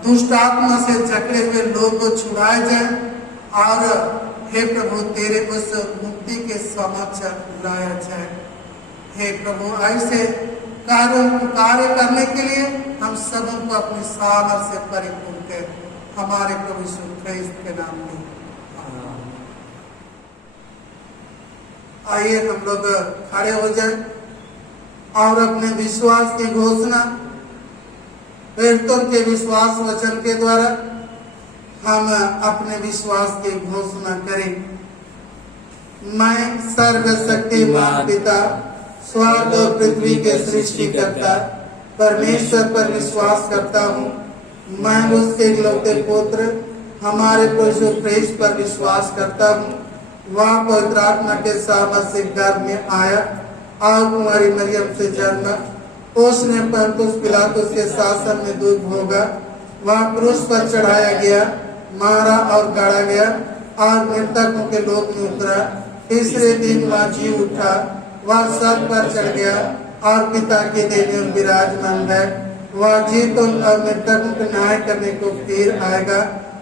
दुष्ट आत्मा से जकड़े हुए लोग को छुड़ाए जाए और हे प्रभु तेरे उस मुक्ति के समक्ष लाया जाए। हे प्रभु ऐसे कार्य करने के लिए हम सब को अपनी सामर्थ से परिपूर्ण कर हमारे प्रभु यीशु ख्रिस्त के नाम में। आइए हम लोग खड़े हो जाए और अपने विश्वास की घोषणा प्रेरितों के विश्वास वचन के द्वारा हम अपने विश्वास की घोषणा करें। मैं सर्वशक्तिमान पिता स्वर्ग और पृथ्वी के सृष्टिकर्ता परमेश्वर पर विश्वास करता हूँ। मैं उसके इकलौते पुत्र हमारे प्रभु ख्रिस्त पर विश्वास करता हूँ। वह पवित्र आत्मा के सामर्थ से गर्भ में आया और कुमारी मरियम से जन्मा। उसने पुन्तियुस पिलातुस के शासन में दुख भोगा। वह क्रूस पर चढ़ाया गया, मारा और गाड़ा गया और मृतकों के लोक में उतरा। तीसरे दिन वह जी उठा। वह स्वर्ग पर चढ़ गया और पिता के देह में विराजमान है। वह जीतों और मृतकों को न्याय करने को फिर आएगा।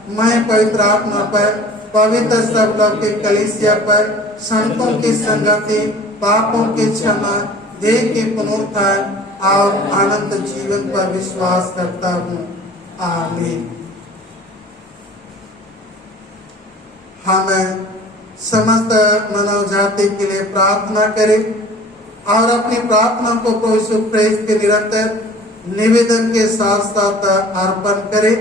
मैं पवित्र आत्मा पर, पवित्र सब लोग की कलीसिया पर, संतों की संगति, पापों की क्षमा, देह की पुनरुत्थान और अनंत जीवन पर विश्वास करता हूँ। आमीन। हम समस्त मानव जाति के लिए प्रार्थना करें और अपनी प्रार्थना को प्रभु यीशु ख्रिस्त के निरंतर निवेदन के साथ साथ अर्पण करें।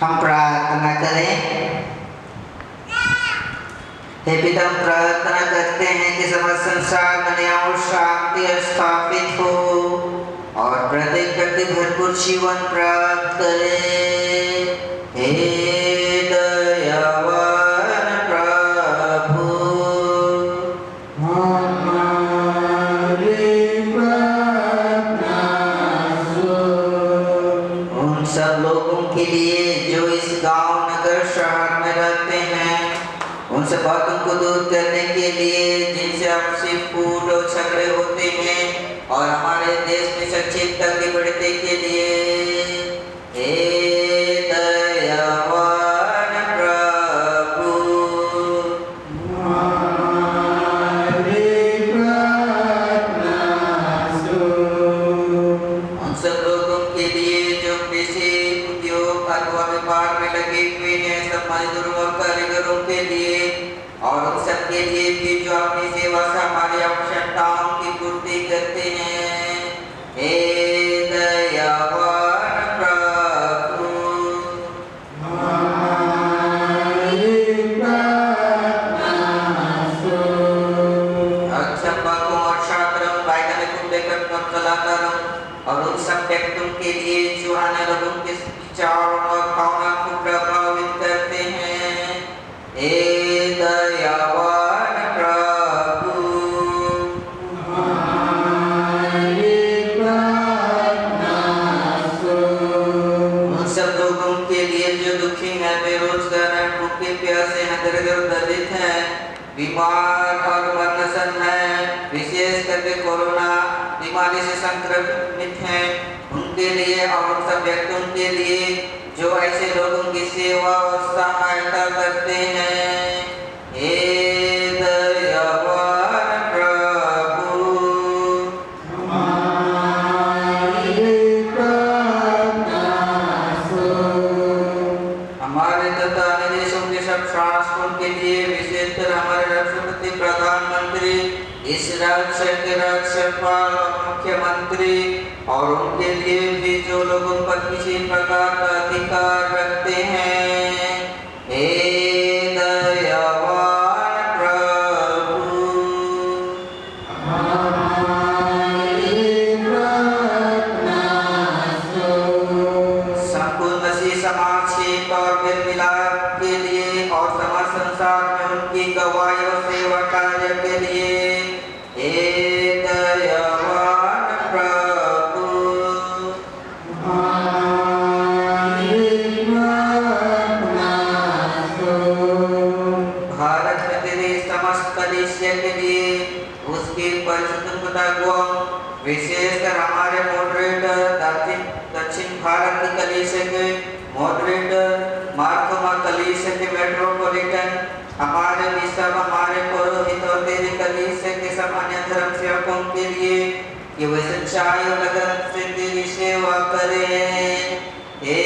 हम प्रार्थना करें। हे पिता, हम प्रार्थना करते हैं कि समस्त संसार में न्याय और शांति स्थापित हो और प्रत्येक व्यक्ति भरपूर जीवन प्राप्त करे। हे दयावान प्रभु, उन सब लोगों के लिए जो इस गांव, नगर, शहर में रहते हैं, उन सब बातों को दूर करने के लिए जिनसे आपसी फूट और झगड़े होते हैं और हमारे देश में सच्चिता की बढ़ते के लिए हे दयावान प्रभु, उन सब लोगों के लिए जो कृषि उद्योग अथवा व्यापार में लगे हुए हैं, सब मजदूरों और कारीगरों के लिए और उन सबके लिए भी जो अपनी सेवा से हमारी आवश्यकताओं की पूर्ति करते हैं। हे दयावान प्रभु, अच्छा बातों और छात्रों, वैज्ञानिकों, लेखकों, कलाकारों और उन सब व्यक्तियों के लिए जो अन्य लोगों के विचारों और भावना को प्रभावित करते हैं। हे दयावान प्रभु, उन सब लोगों के लिए जो दुखी हैं, बेरोजगार हैं, भूखे प्यासे हैं, दरिद्र दलित हैं, बीमार और मरनसन हैं, विशेष करके कोरोना बीमारी से संक्रमित हैं, उनके लिए और उन सब व्यक्तियों के लिए जो ऐसे लोगों की सेवा और सहायता करते हैं। हे दयावान प्रभु, हमारे तथा अन्य देशों के सब शासकों के लिए, विशेषकर हमारे राष्ट्रपति, प्रधानमंत्री, इस राज्य के राज्यपाल और मुख्यमंत्री और उनके लिए भी जो लोगों पर किसी प्रकार का अधिकार रखते हैं। हे दयावान प्रभु, संपूर्ण मसीह समाज के लिए उसकी परिशुद्धता को विशेषकर हमारे मॉडरेटर दक्षिण भारत की कलीसिया के मॉडरेटर मार्कोमा कलीसिया के मेट्रोपॉलिटन हमारे बिशप हमारे पुरोहित और तेरे कलीसिया के सब अन्य धर्म सेवकों के लिए कि वे सच्चाई और लगन से तेरी सेवा करें। हे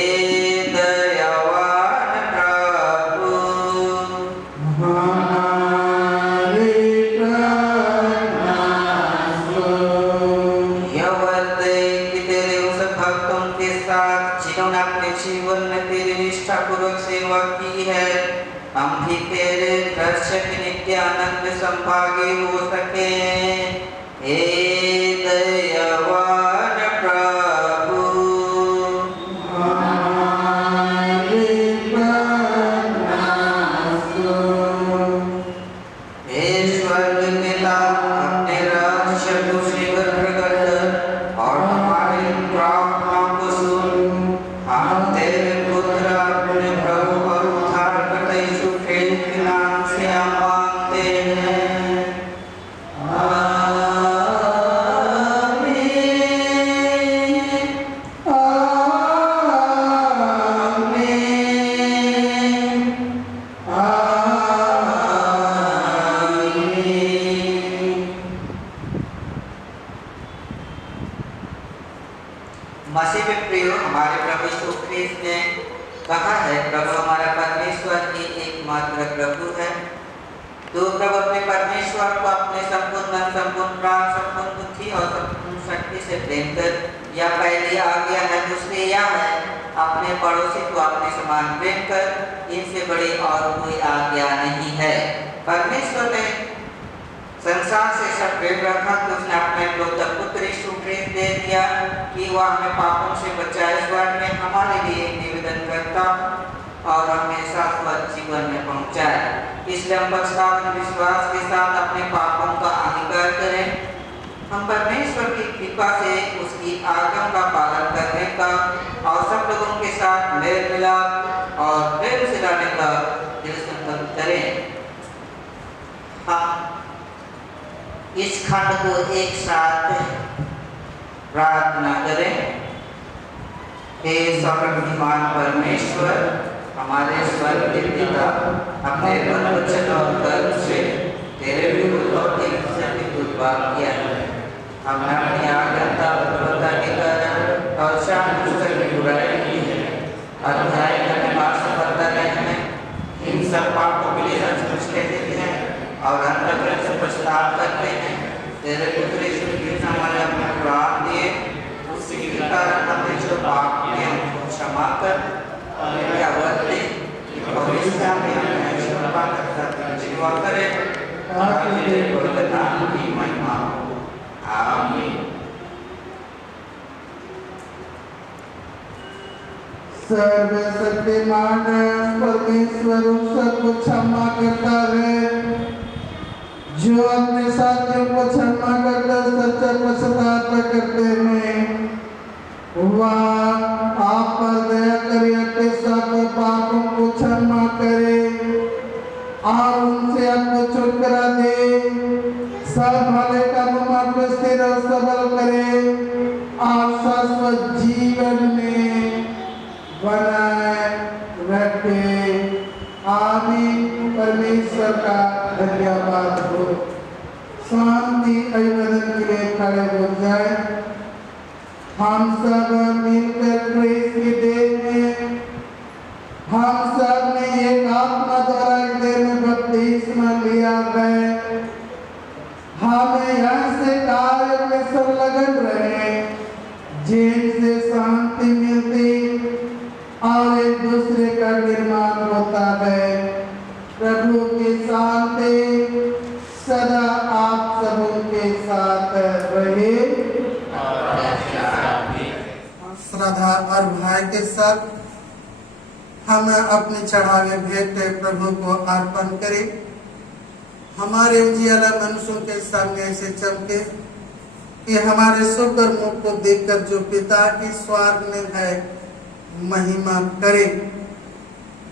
दयावान प्रभु हमारे प्रार्थना सुन। यह वर्त कि तेरे उस भक्तों के साथ जिन्होंने अपने जीवन में तेरी निष्ठापूर्वक सेवा की है, हम भी तेरे दर्शन के नित्य आनंद संभागी हो सके। हे दयावान प्रभु हमारे प्रार्थना सुन। हे स्वर्ग पिता अपने राज्य को शीघ्र प्रकट कर और हमारी प्रार्थनाओं को सुन। हम तेरे पुत्र अपने प्रभु और उद्धारकर्ता यीशु ख्रीस्त के नाम से हम मांगते हैं। आमीन। आमीन। आमीन। मसीह में प्रियो हमारे प्रभु यीशु ख्रीस्त ने कहा है, प्रभु हमारा परमेश्वर ही एकमात्र प्रभु है। तो प्रभु अपने परमेश्वर को अपने संपूर्ण मन, संपूर्ण प्राण, संपूर्ण बुद्धि और संपूर्ण शक्ति से प्रेम कर। यह पहली आज्ञा है। दूसरी यह है, अपने पड़ोसी को अपने समान प्रेम कर। इनसे बड़ी और कोई आज्ञा नहीं है। परमेश्वर ने संसार से सब प्रेम रखा तो उसने अपने एकलौते पुत्र यीशु ख्रीस्त दे दिया कि वह हमें पापों से बचाए। स्वर्ग में हमारे लिए निवेदन करता और हमें शाश्वत जीवन में पहुंचाए। इसलिए हम पश्चाताप विश्वास के साथ अपने पापों का अंगीकार करें। हम परमेश्वर की कृपा से उसकी आज्ञा का पालन करने का और सब लोगों के साथ मेल मिलाप और प्रेम से रहने का दृढ़ संकल्प करें। हम इस खंड को एक साथ प्रार्थना करें। हे सर्वशक्तिमान परमेश्वर, हमारे स्वर्ग के पिता, अपने मन, वचन और कर्म से तेरे विरुद्ध और तेरे सत्य को पाप किया है। हमने अपनी आज्ञा प्रभुता के कारण और जानबूझकर की बुराई की है। अध्याय करने में असफलता रहे हैं। इन सब पापों के लिए सचमुच कहते हैं और अंतःकरण से पछतावा करते हैं। तेरे पुत्र यीशु ख्रीस्त हमारे अपने प्राण दिए, उसी के कारण हमने जो पाप किए उनको क्षमा कर हमें अवध दे कि भविष्य में हमें क्षमा कर जीवा करे ताकि तेरे पवित्र नाम की महिमा हो। आमीन। सर्वशक्तिमान परमेश्वर उन सबको क्षमा करता है जो अपने साथियों को क्षमा करता सच्चा पश्चाताप करते हैं। वह आप पर दया करे, अपने सब पापों को क्षमा करे और उनसे आपको छुटकारा दे। सब भले कामों में स्थिर और सबल करे और शाश्वत जीवन में बनाए रखे। आमीन। परमेश्वर का धन्यवाद हो। शांति अभिवादन के लिए खड़े हो जाए। हम सब मिलकर ख्रीस्त की देह में हम सब ने एक आत्मा द्वारा एक देह में बपतिस्मा लिया है। हमें यहाँ से कार्य में संलग्न रहे जिनसे शांति मिलती और एक दूसरे का निर्माण होता है। प्रभु की शांति सदा आप सबों के साथ रहे। श्रद्धा और भय के साथ हम अपने चढ़ावे भेंट प्रभु को अर्पण करें। हमारे उजियाला मनुष्यों के सामने ऐसे चमके कि हमारे सुकर मुख को देखकर जो पिता की स्वर्ग में है महिमा करे।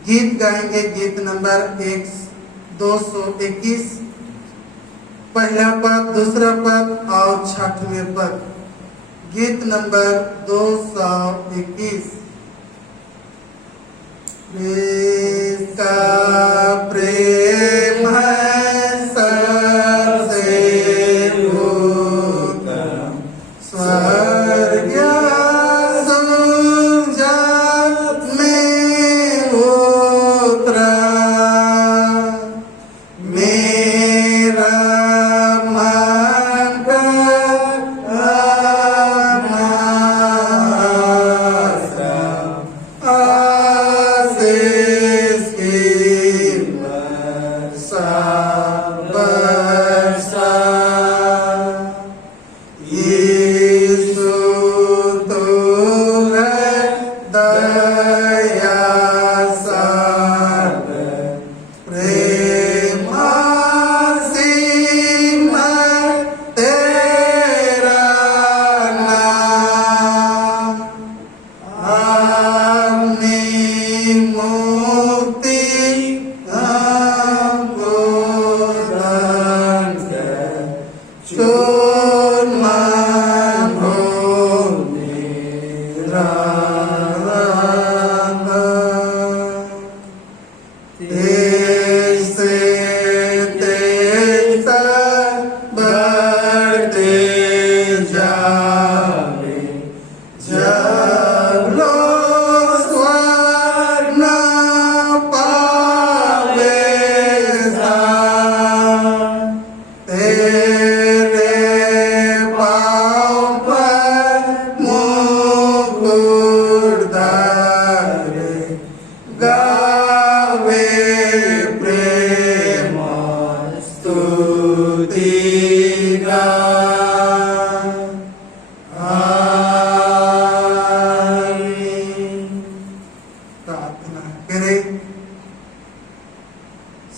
गीत गाएंगे, गीत नंबर 221। पहला पद, दूसरा पद और छठवें पद। गीत नंबर 221। इसका प्रेम है सबसे उत्तम, स्वर्ग सुरजल में उतरा, मेरा मन का आशीष की वर्षा बरसा। यीशु तू है दया सागर, प्रेम असीम तेरा नाम, अपनी मुक्ति हमको दान कर, चुन मन हो मेरा रंग। तेज से तेज तक बढ़ते जावे, जब लोग स्वर्ग न पावे स्थान, तेरे पाँव पर मुकुट धारे, गावे प्रेम स्तुति गान। आमीन। प्रार्थना करें।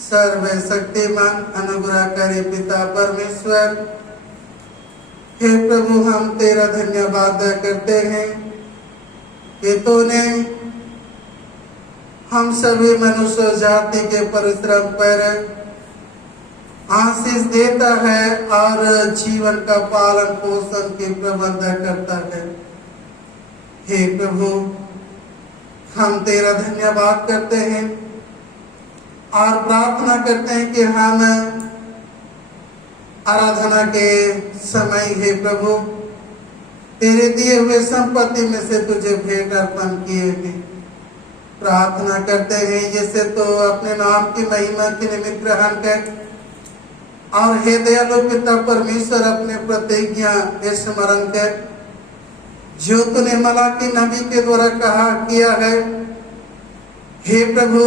सर्वशक्तिमान अनुग्रहकारी पिता परमेश्वर, हे प्रभु, हम तेरा धन्यवाद करते हैं कि तूने हम सभी मनुष्य जाति के परिश्रम पर आशीष देता है और जीवन का पालन पोषण के प्रबंध करता है। हे प्रभु, हम तेरा धन्यवाद करते हैं और प्रार्थना करते हैं कि हम आराधना के समय, हे प्रभु, तेरे दिए हुए संपत्ति में से तुझे भेंट अर्पण किए हैं। प्रार्थना करते हैं जैसे तो अपने नाम की महिमा के निमित्त ग्रहण कर, और हे दयालु पिता परमेश्वर, अपने प्रतिज्ञा स्मरण कर जो तूने मलाकी नबी के द्वारा कहा किया है। हे प्रभु,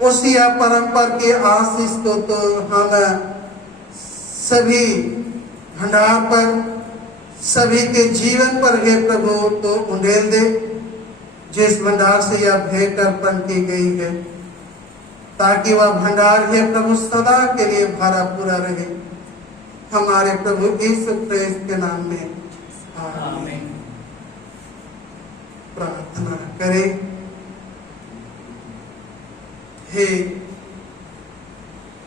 उसी परंपरा के आशीष को तो हम सभी भंडार पर, सभी के जीवन पर, हे प्रभु, तो उंडेल दे, जिस भंडार से यह भेंट अर्पण की गई है, ताकि वह भंडार, हे प्रभु, सदा के लिए भरा पूरा रहे। हमारे प्रभु यीशु क्रिस्त के नाम में आमीन। प्रार्थना करें। हे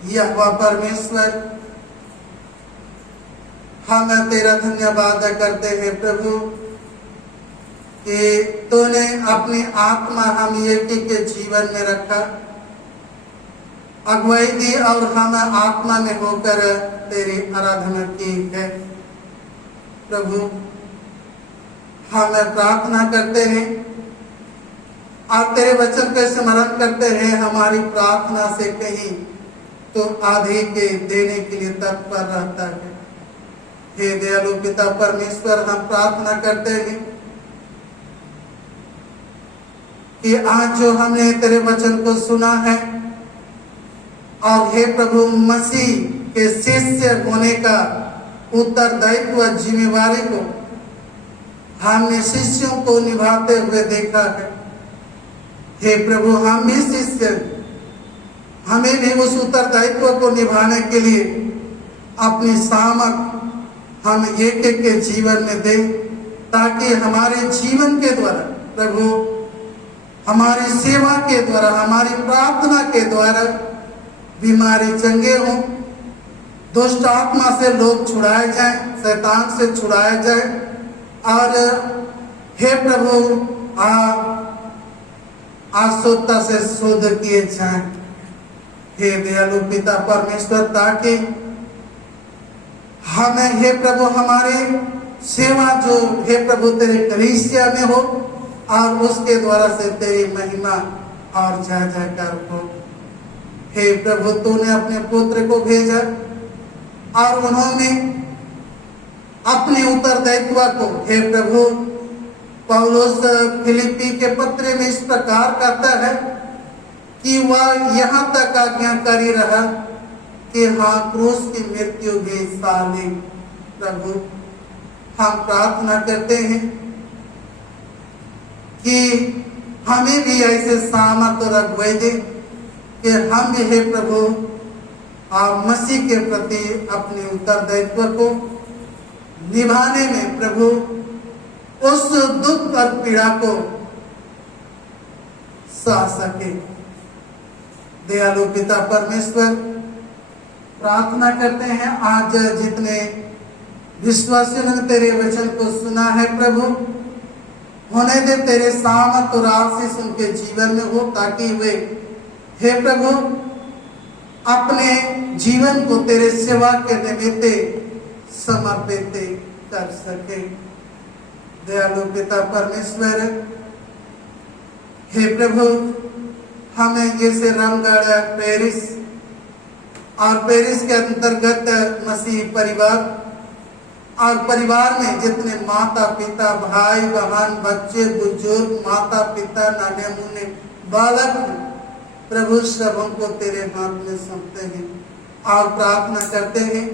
यहोवा परमेश्वर, हम तेरा धन्यवाद करते हैं प्रभु कि तूने अपनी आत्मा हम एक के जीवन में रखा, अगुवाई दी और हम आत्मा में होकर तेरी आराधना की है। प्रभु, हम प्रार्थना करते हैं और तेरे वचन का स्मरण करते हैं। हमारी प्रार्थना से कहीं तो आधे के देने के लिए तत्पर रहता है। हे दयालु पिता परमेश्वर, हम प्रार्थना करते हैं कि आज जो हमने तेरे वचन को सुना है, और हे प्रभु, मसीह के शिष्य होने का उत्तरदायित्व, जिम्मेवारी को हमने शिष्यों को निभाते हुए देखा है। हे प्रभु, हम भी शिष्य, हमें भी उस उत्तरदायित्व को निभाने के लिए अपनी सामर्थ हम एक के जीवन में दें, ताकि हमारे जीवन के द्वारा प्रभु, हमारी सेवा के द्वारा, हमारी प्रार्थना के द्वारा बीमारी चंगे हों, दुष्ट आत्मा से लोग छुड़ाए जाएं, शैतान से छुड़ाए जाए। और हे प्रभु आशुद्धता से शुद्ध किए जाएं। हे दयालु पिता परमेश्वर, ताकि हमें हे प्रभु हमारे सेवा जो हे प्रभु तेरे कलीसिया में हो और उसके द्वारा से तेरी महिमा और जय जयकार हो। हे प्रभु, तूने अपने पुत्र को भेजा और उन्होंने अपने उत्तरदायित्व को हे प्रभु पौलुस फिलिप्पी के पत्र में इस प्रकार कहता है कि वह यहाँ तक आज्ञाकारी रहा कि हाँ, क्रूस की मृत्यु भी साली। प्रभु, हम प्रार्थना करते हैं कि हमें भी ऐसे सामर्थ्य रखवाई दे कि हम भी हे प्रभु मसीह के प्रति अपने उत्तरदायित्व को निभाने में प्रभु उस दुख और पीड़ा को सह सके। दयालु पिता परमेश्वर, प्रार्थना करते हैं आज जितने विश्वासियों ने तेरे वचन को सुना है प्रभु, होने दे तेरे सामर्थ्य और आशीष उनके जीवन में हो, ताकि वे हे प्रभु अपने जीवन को तेरे सेवा के निमित्त समर्पित कर सके। दयालु पिता परमेश्वर, हे प्रभु, हमें जैसे रामगढ़ पेरिस और पेरिस के अंतर्गत मसीह परिवार और परिवार में जितने माता पिता, भाई बहन, बच्चे, बुजुर्ग, माता पिता, नाने मुन्ने, बालक, प्रभु सबों को तेरे हाथ में सौंपते हैं और प्रार्थना करते हैं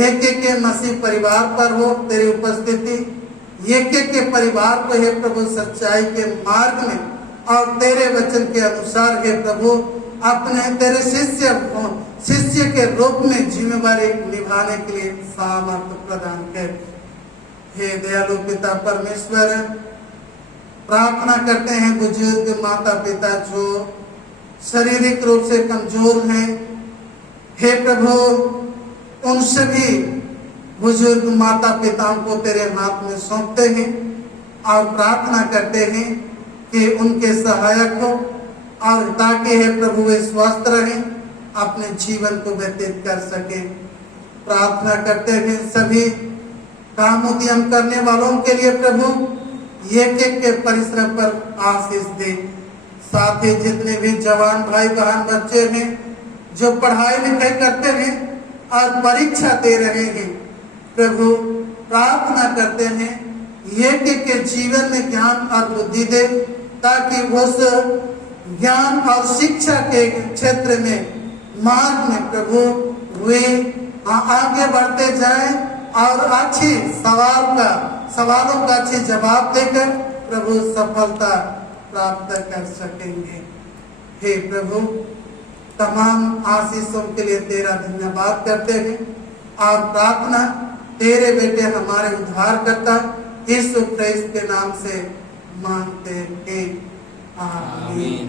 एक के मसीह परिवार पर हो तेरी उपस्थिति, एक के परिवार को हे प्रभु सच्चाई के मार्ग में और तेरे वचन के अनुसार हे प्रभु अपने तेरे शिष्य के रूप में जिम्मेवारी निभाने के लिए सामर्थ्य प्रदान कर। हे दयालु पिता परमेश्वर, प्रार्थना करते हैं बुजुर्ग माता पिता जो शारीरिक रूप से कमजोर हैं, हे प्रभु उन सभी बुजुर्ग माता पिताओं को तेरे हाथ में सौंपते हैं और प्रार्थना करते हैं कि उनके सहायक हो और ताकि हे प्रभु वे स्वस्थ रहें, अपने जीवन को व्यतीत कर सके। प्रार्थना करते हैं सभी काम उद्यम करने वालों के लिए प्रभु एक के परिश्रम पर आशीष दे। साथ ही जितने भी जवान भाई बहन बच्चे हैं जो पढ़ाई लिखाई करते हैं और परीक्षा दे रहे हैं, प्रभु प्रार्थना करते हैं एक के जीवन में ज्ञान और बुद्धि दे, ताकि उस ज्ञान और शिक्षा के क्षेत्र में मार्ग में प्रभु वे आगे बढ़ते जाएं और अच्छी सवालों का अच्छे जवाब देकर प्रभु सफलता प्राप्त कर सकेंगे। हे प्रभु, तमाम आशीषों के लिए तेरा धन्यवाद करते हैं और प्रार्थना तेरे बेटे हमारे उद्धारकर्ता यीशु ख्रीस्त के नाम से मांगते हैं, आमीन।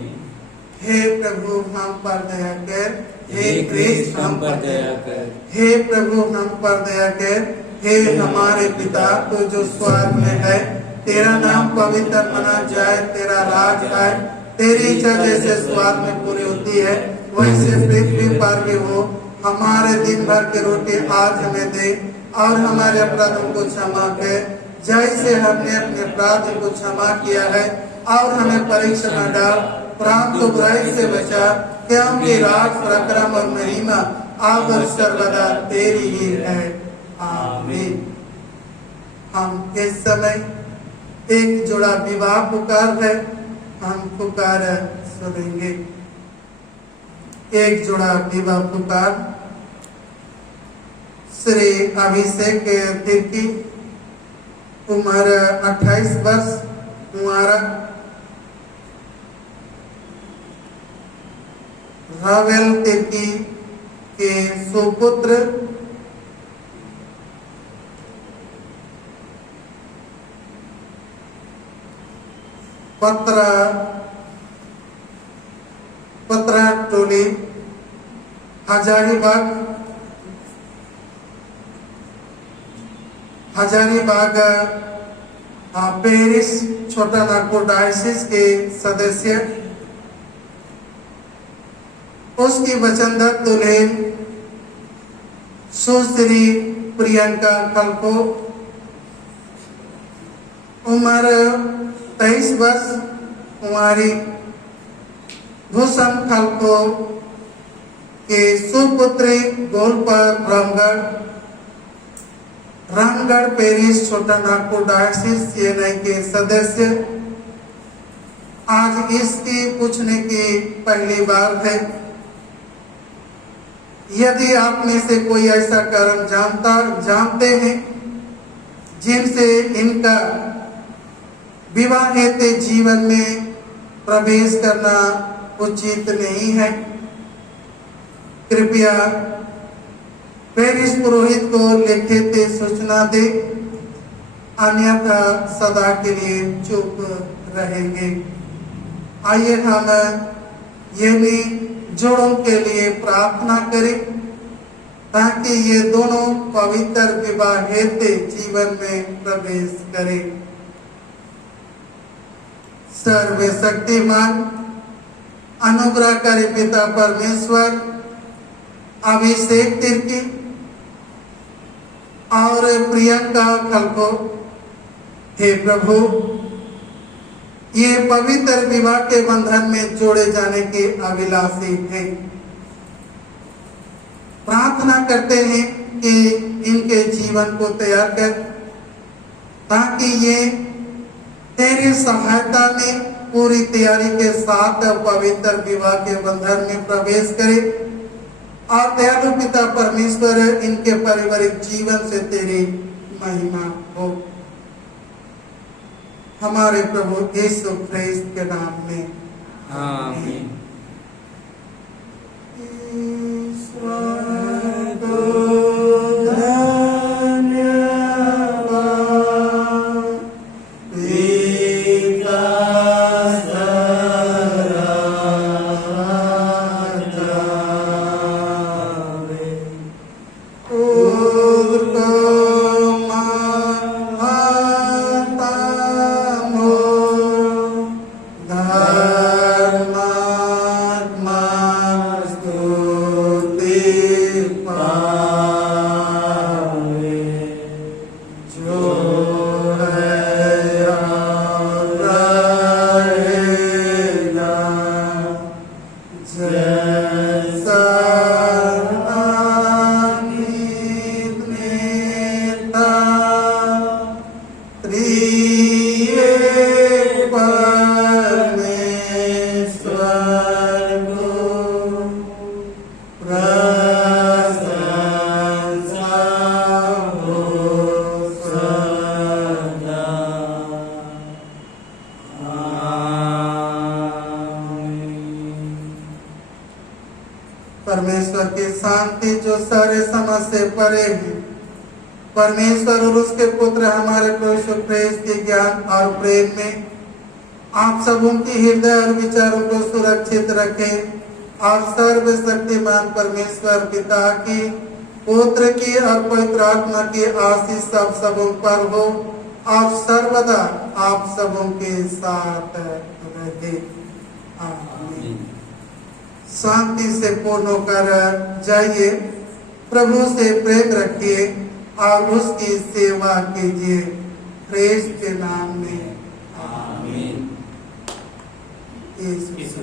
हे प्रभु हम पर दया कर, हे ख्रीस्त हम पर दया कर, हे प्रभु हम पर दया कर। हे हमारे पिता तो जो स्वर्ग में है, तेरा नाम पवित्र माना जाए, तेरा राज आए, तेरी इच्छा जैसे स्वर्ग में पूरी होती है वैसे पृथ्वी पर भी हो। हमारे दिन भर की रोटी आज हमें दे और हमारे अपराधों को क्षमा कर जैसे हमने अपने अपराधों को क्षमा किया है, और हमें परीक्षा में डाल परंतु बुराई से बचा, क्योंकि राज पराक्रम और महिमा अब और सर्वदा तेरी ही है, आमीन। हम इस समय एक जोड़ा विवाह पुकार है, हम पुकार सुनेंगे। एक जोड़ा विवाह पुकार श्री अभिषेक तिर्की, उम्र 28 वर्ष, कुंवारा, रावेल तिर्की के सुपुत्र पत्रा टोली हजारीबाग हजारीबाग पेरिस छोटा नागपुर डायसिस के सदस्य, उसकी वचनदत्त दुल्हन सुश्री प्रियंका खलको, उम्र 23 वर्ष, कुमारी भूषण खलको के सुपुत्री गोलपर रामगढ़ पेरिस छोटा नागपुर डायसिस CNI के सदस्य। आज इसकी पूछने की पहली बार है। यदि आप में से कोई ऐसा कर्म जानते हैं जिनसे इनका विवाहित जीवन में प्रवेश करना उचित नहीं है, कृपया पेरिस पुरोहित को लिखित सूचना दे, अन्यथा सदा के लिए चुप रहेंगे। आइए हम ये जोड़ों के लिए प्रार्थना करें ताकि ये दोनों पवित्र विवाहित जीवन में प्रवेश करें। सर्वशक्तिमान अनुग्रहकारी पिता परमेश्वर, अभिषेक तिर्की और प्रियंका खलको, हे प्रभु, ये पवित्र विवाह के बंधन में जोड़े जाने के अभिलाषी हैं। प्रार्थना करते हैं कि इनके जीवन को तैयार कर, ताकि ये तेरी सहायता में पूरी तैयारी के साथ पवित्र विवाह के बंधन में प्रवेश करे और दयालु पिता परमेश्वर इनके पारिवारिक जीवन से तेरी महिमा हो। हमारे प्रभु यीशु ख्रिस्त के नाम में आमीन। परमेश्वर की शांति जो सारे समझ से परे है, परमेश्वर और उसके पुत्र हमारे प्रभु यीशु ख्रिस्त के ज्ञान और प्रेम में आप सबों की हृदय और विचारों को सुरक्षित रखे और सर्वशक्तिमान परमेश्वर पिता की, पुत्र की और पवित्र आत्मा की आशीष सब सबों पर हो और सर्वदा आप सबों के साथ रहे। आमीन। शांति से पूर्ण होकर जाइए, प्रभु से प्रेम रखिए और उसकी सेवा कीजिए। ख्रिस्त के नाम में आमीन। यीशु यीशु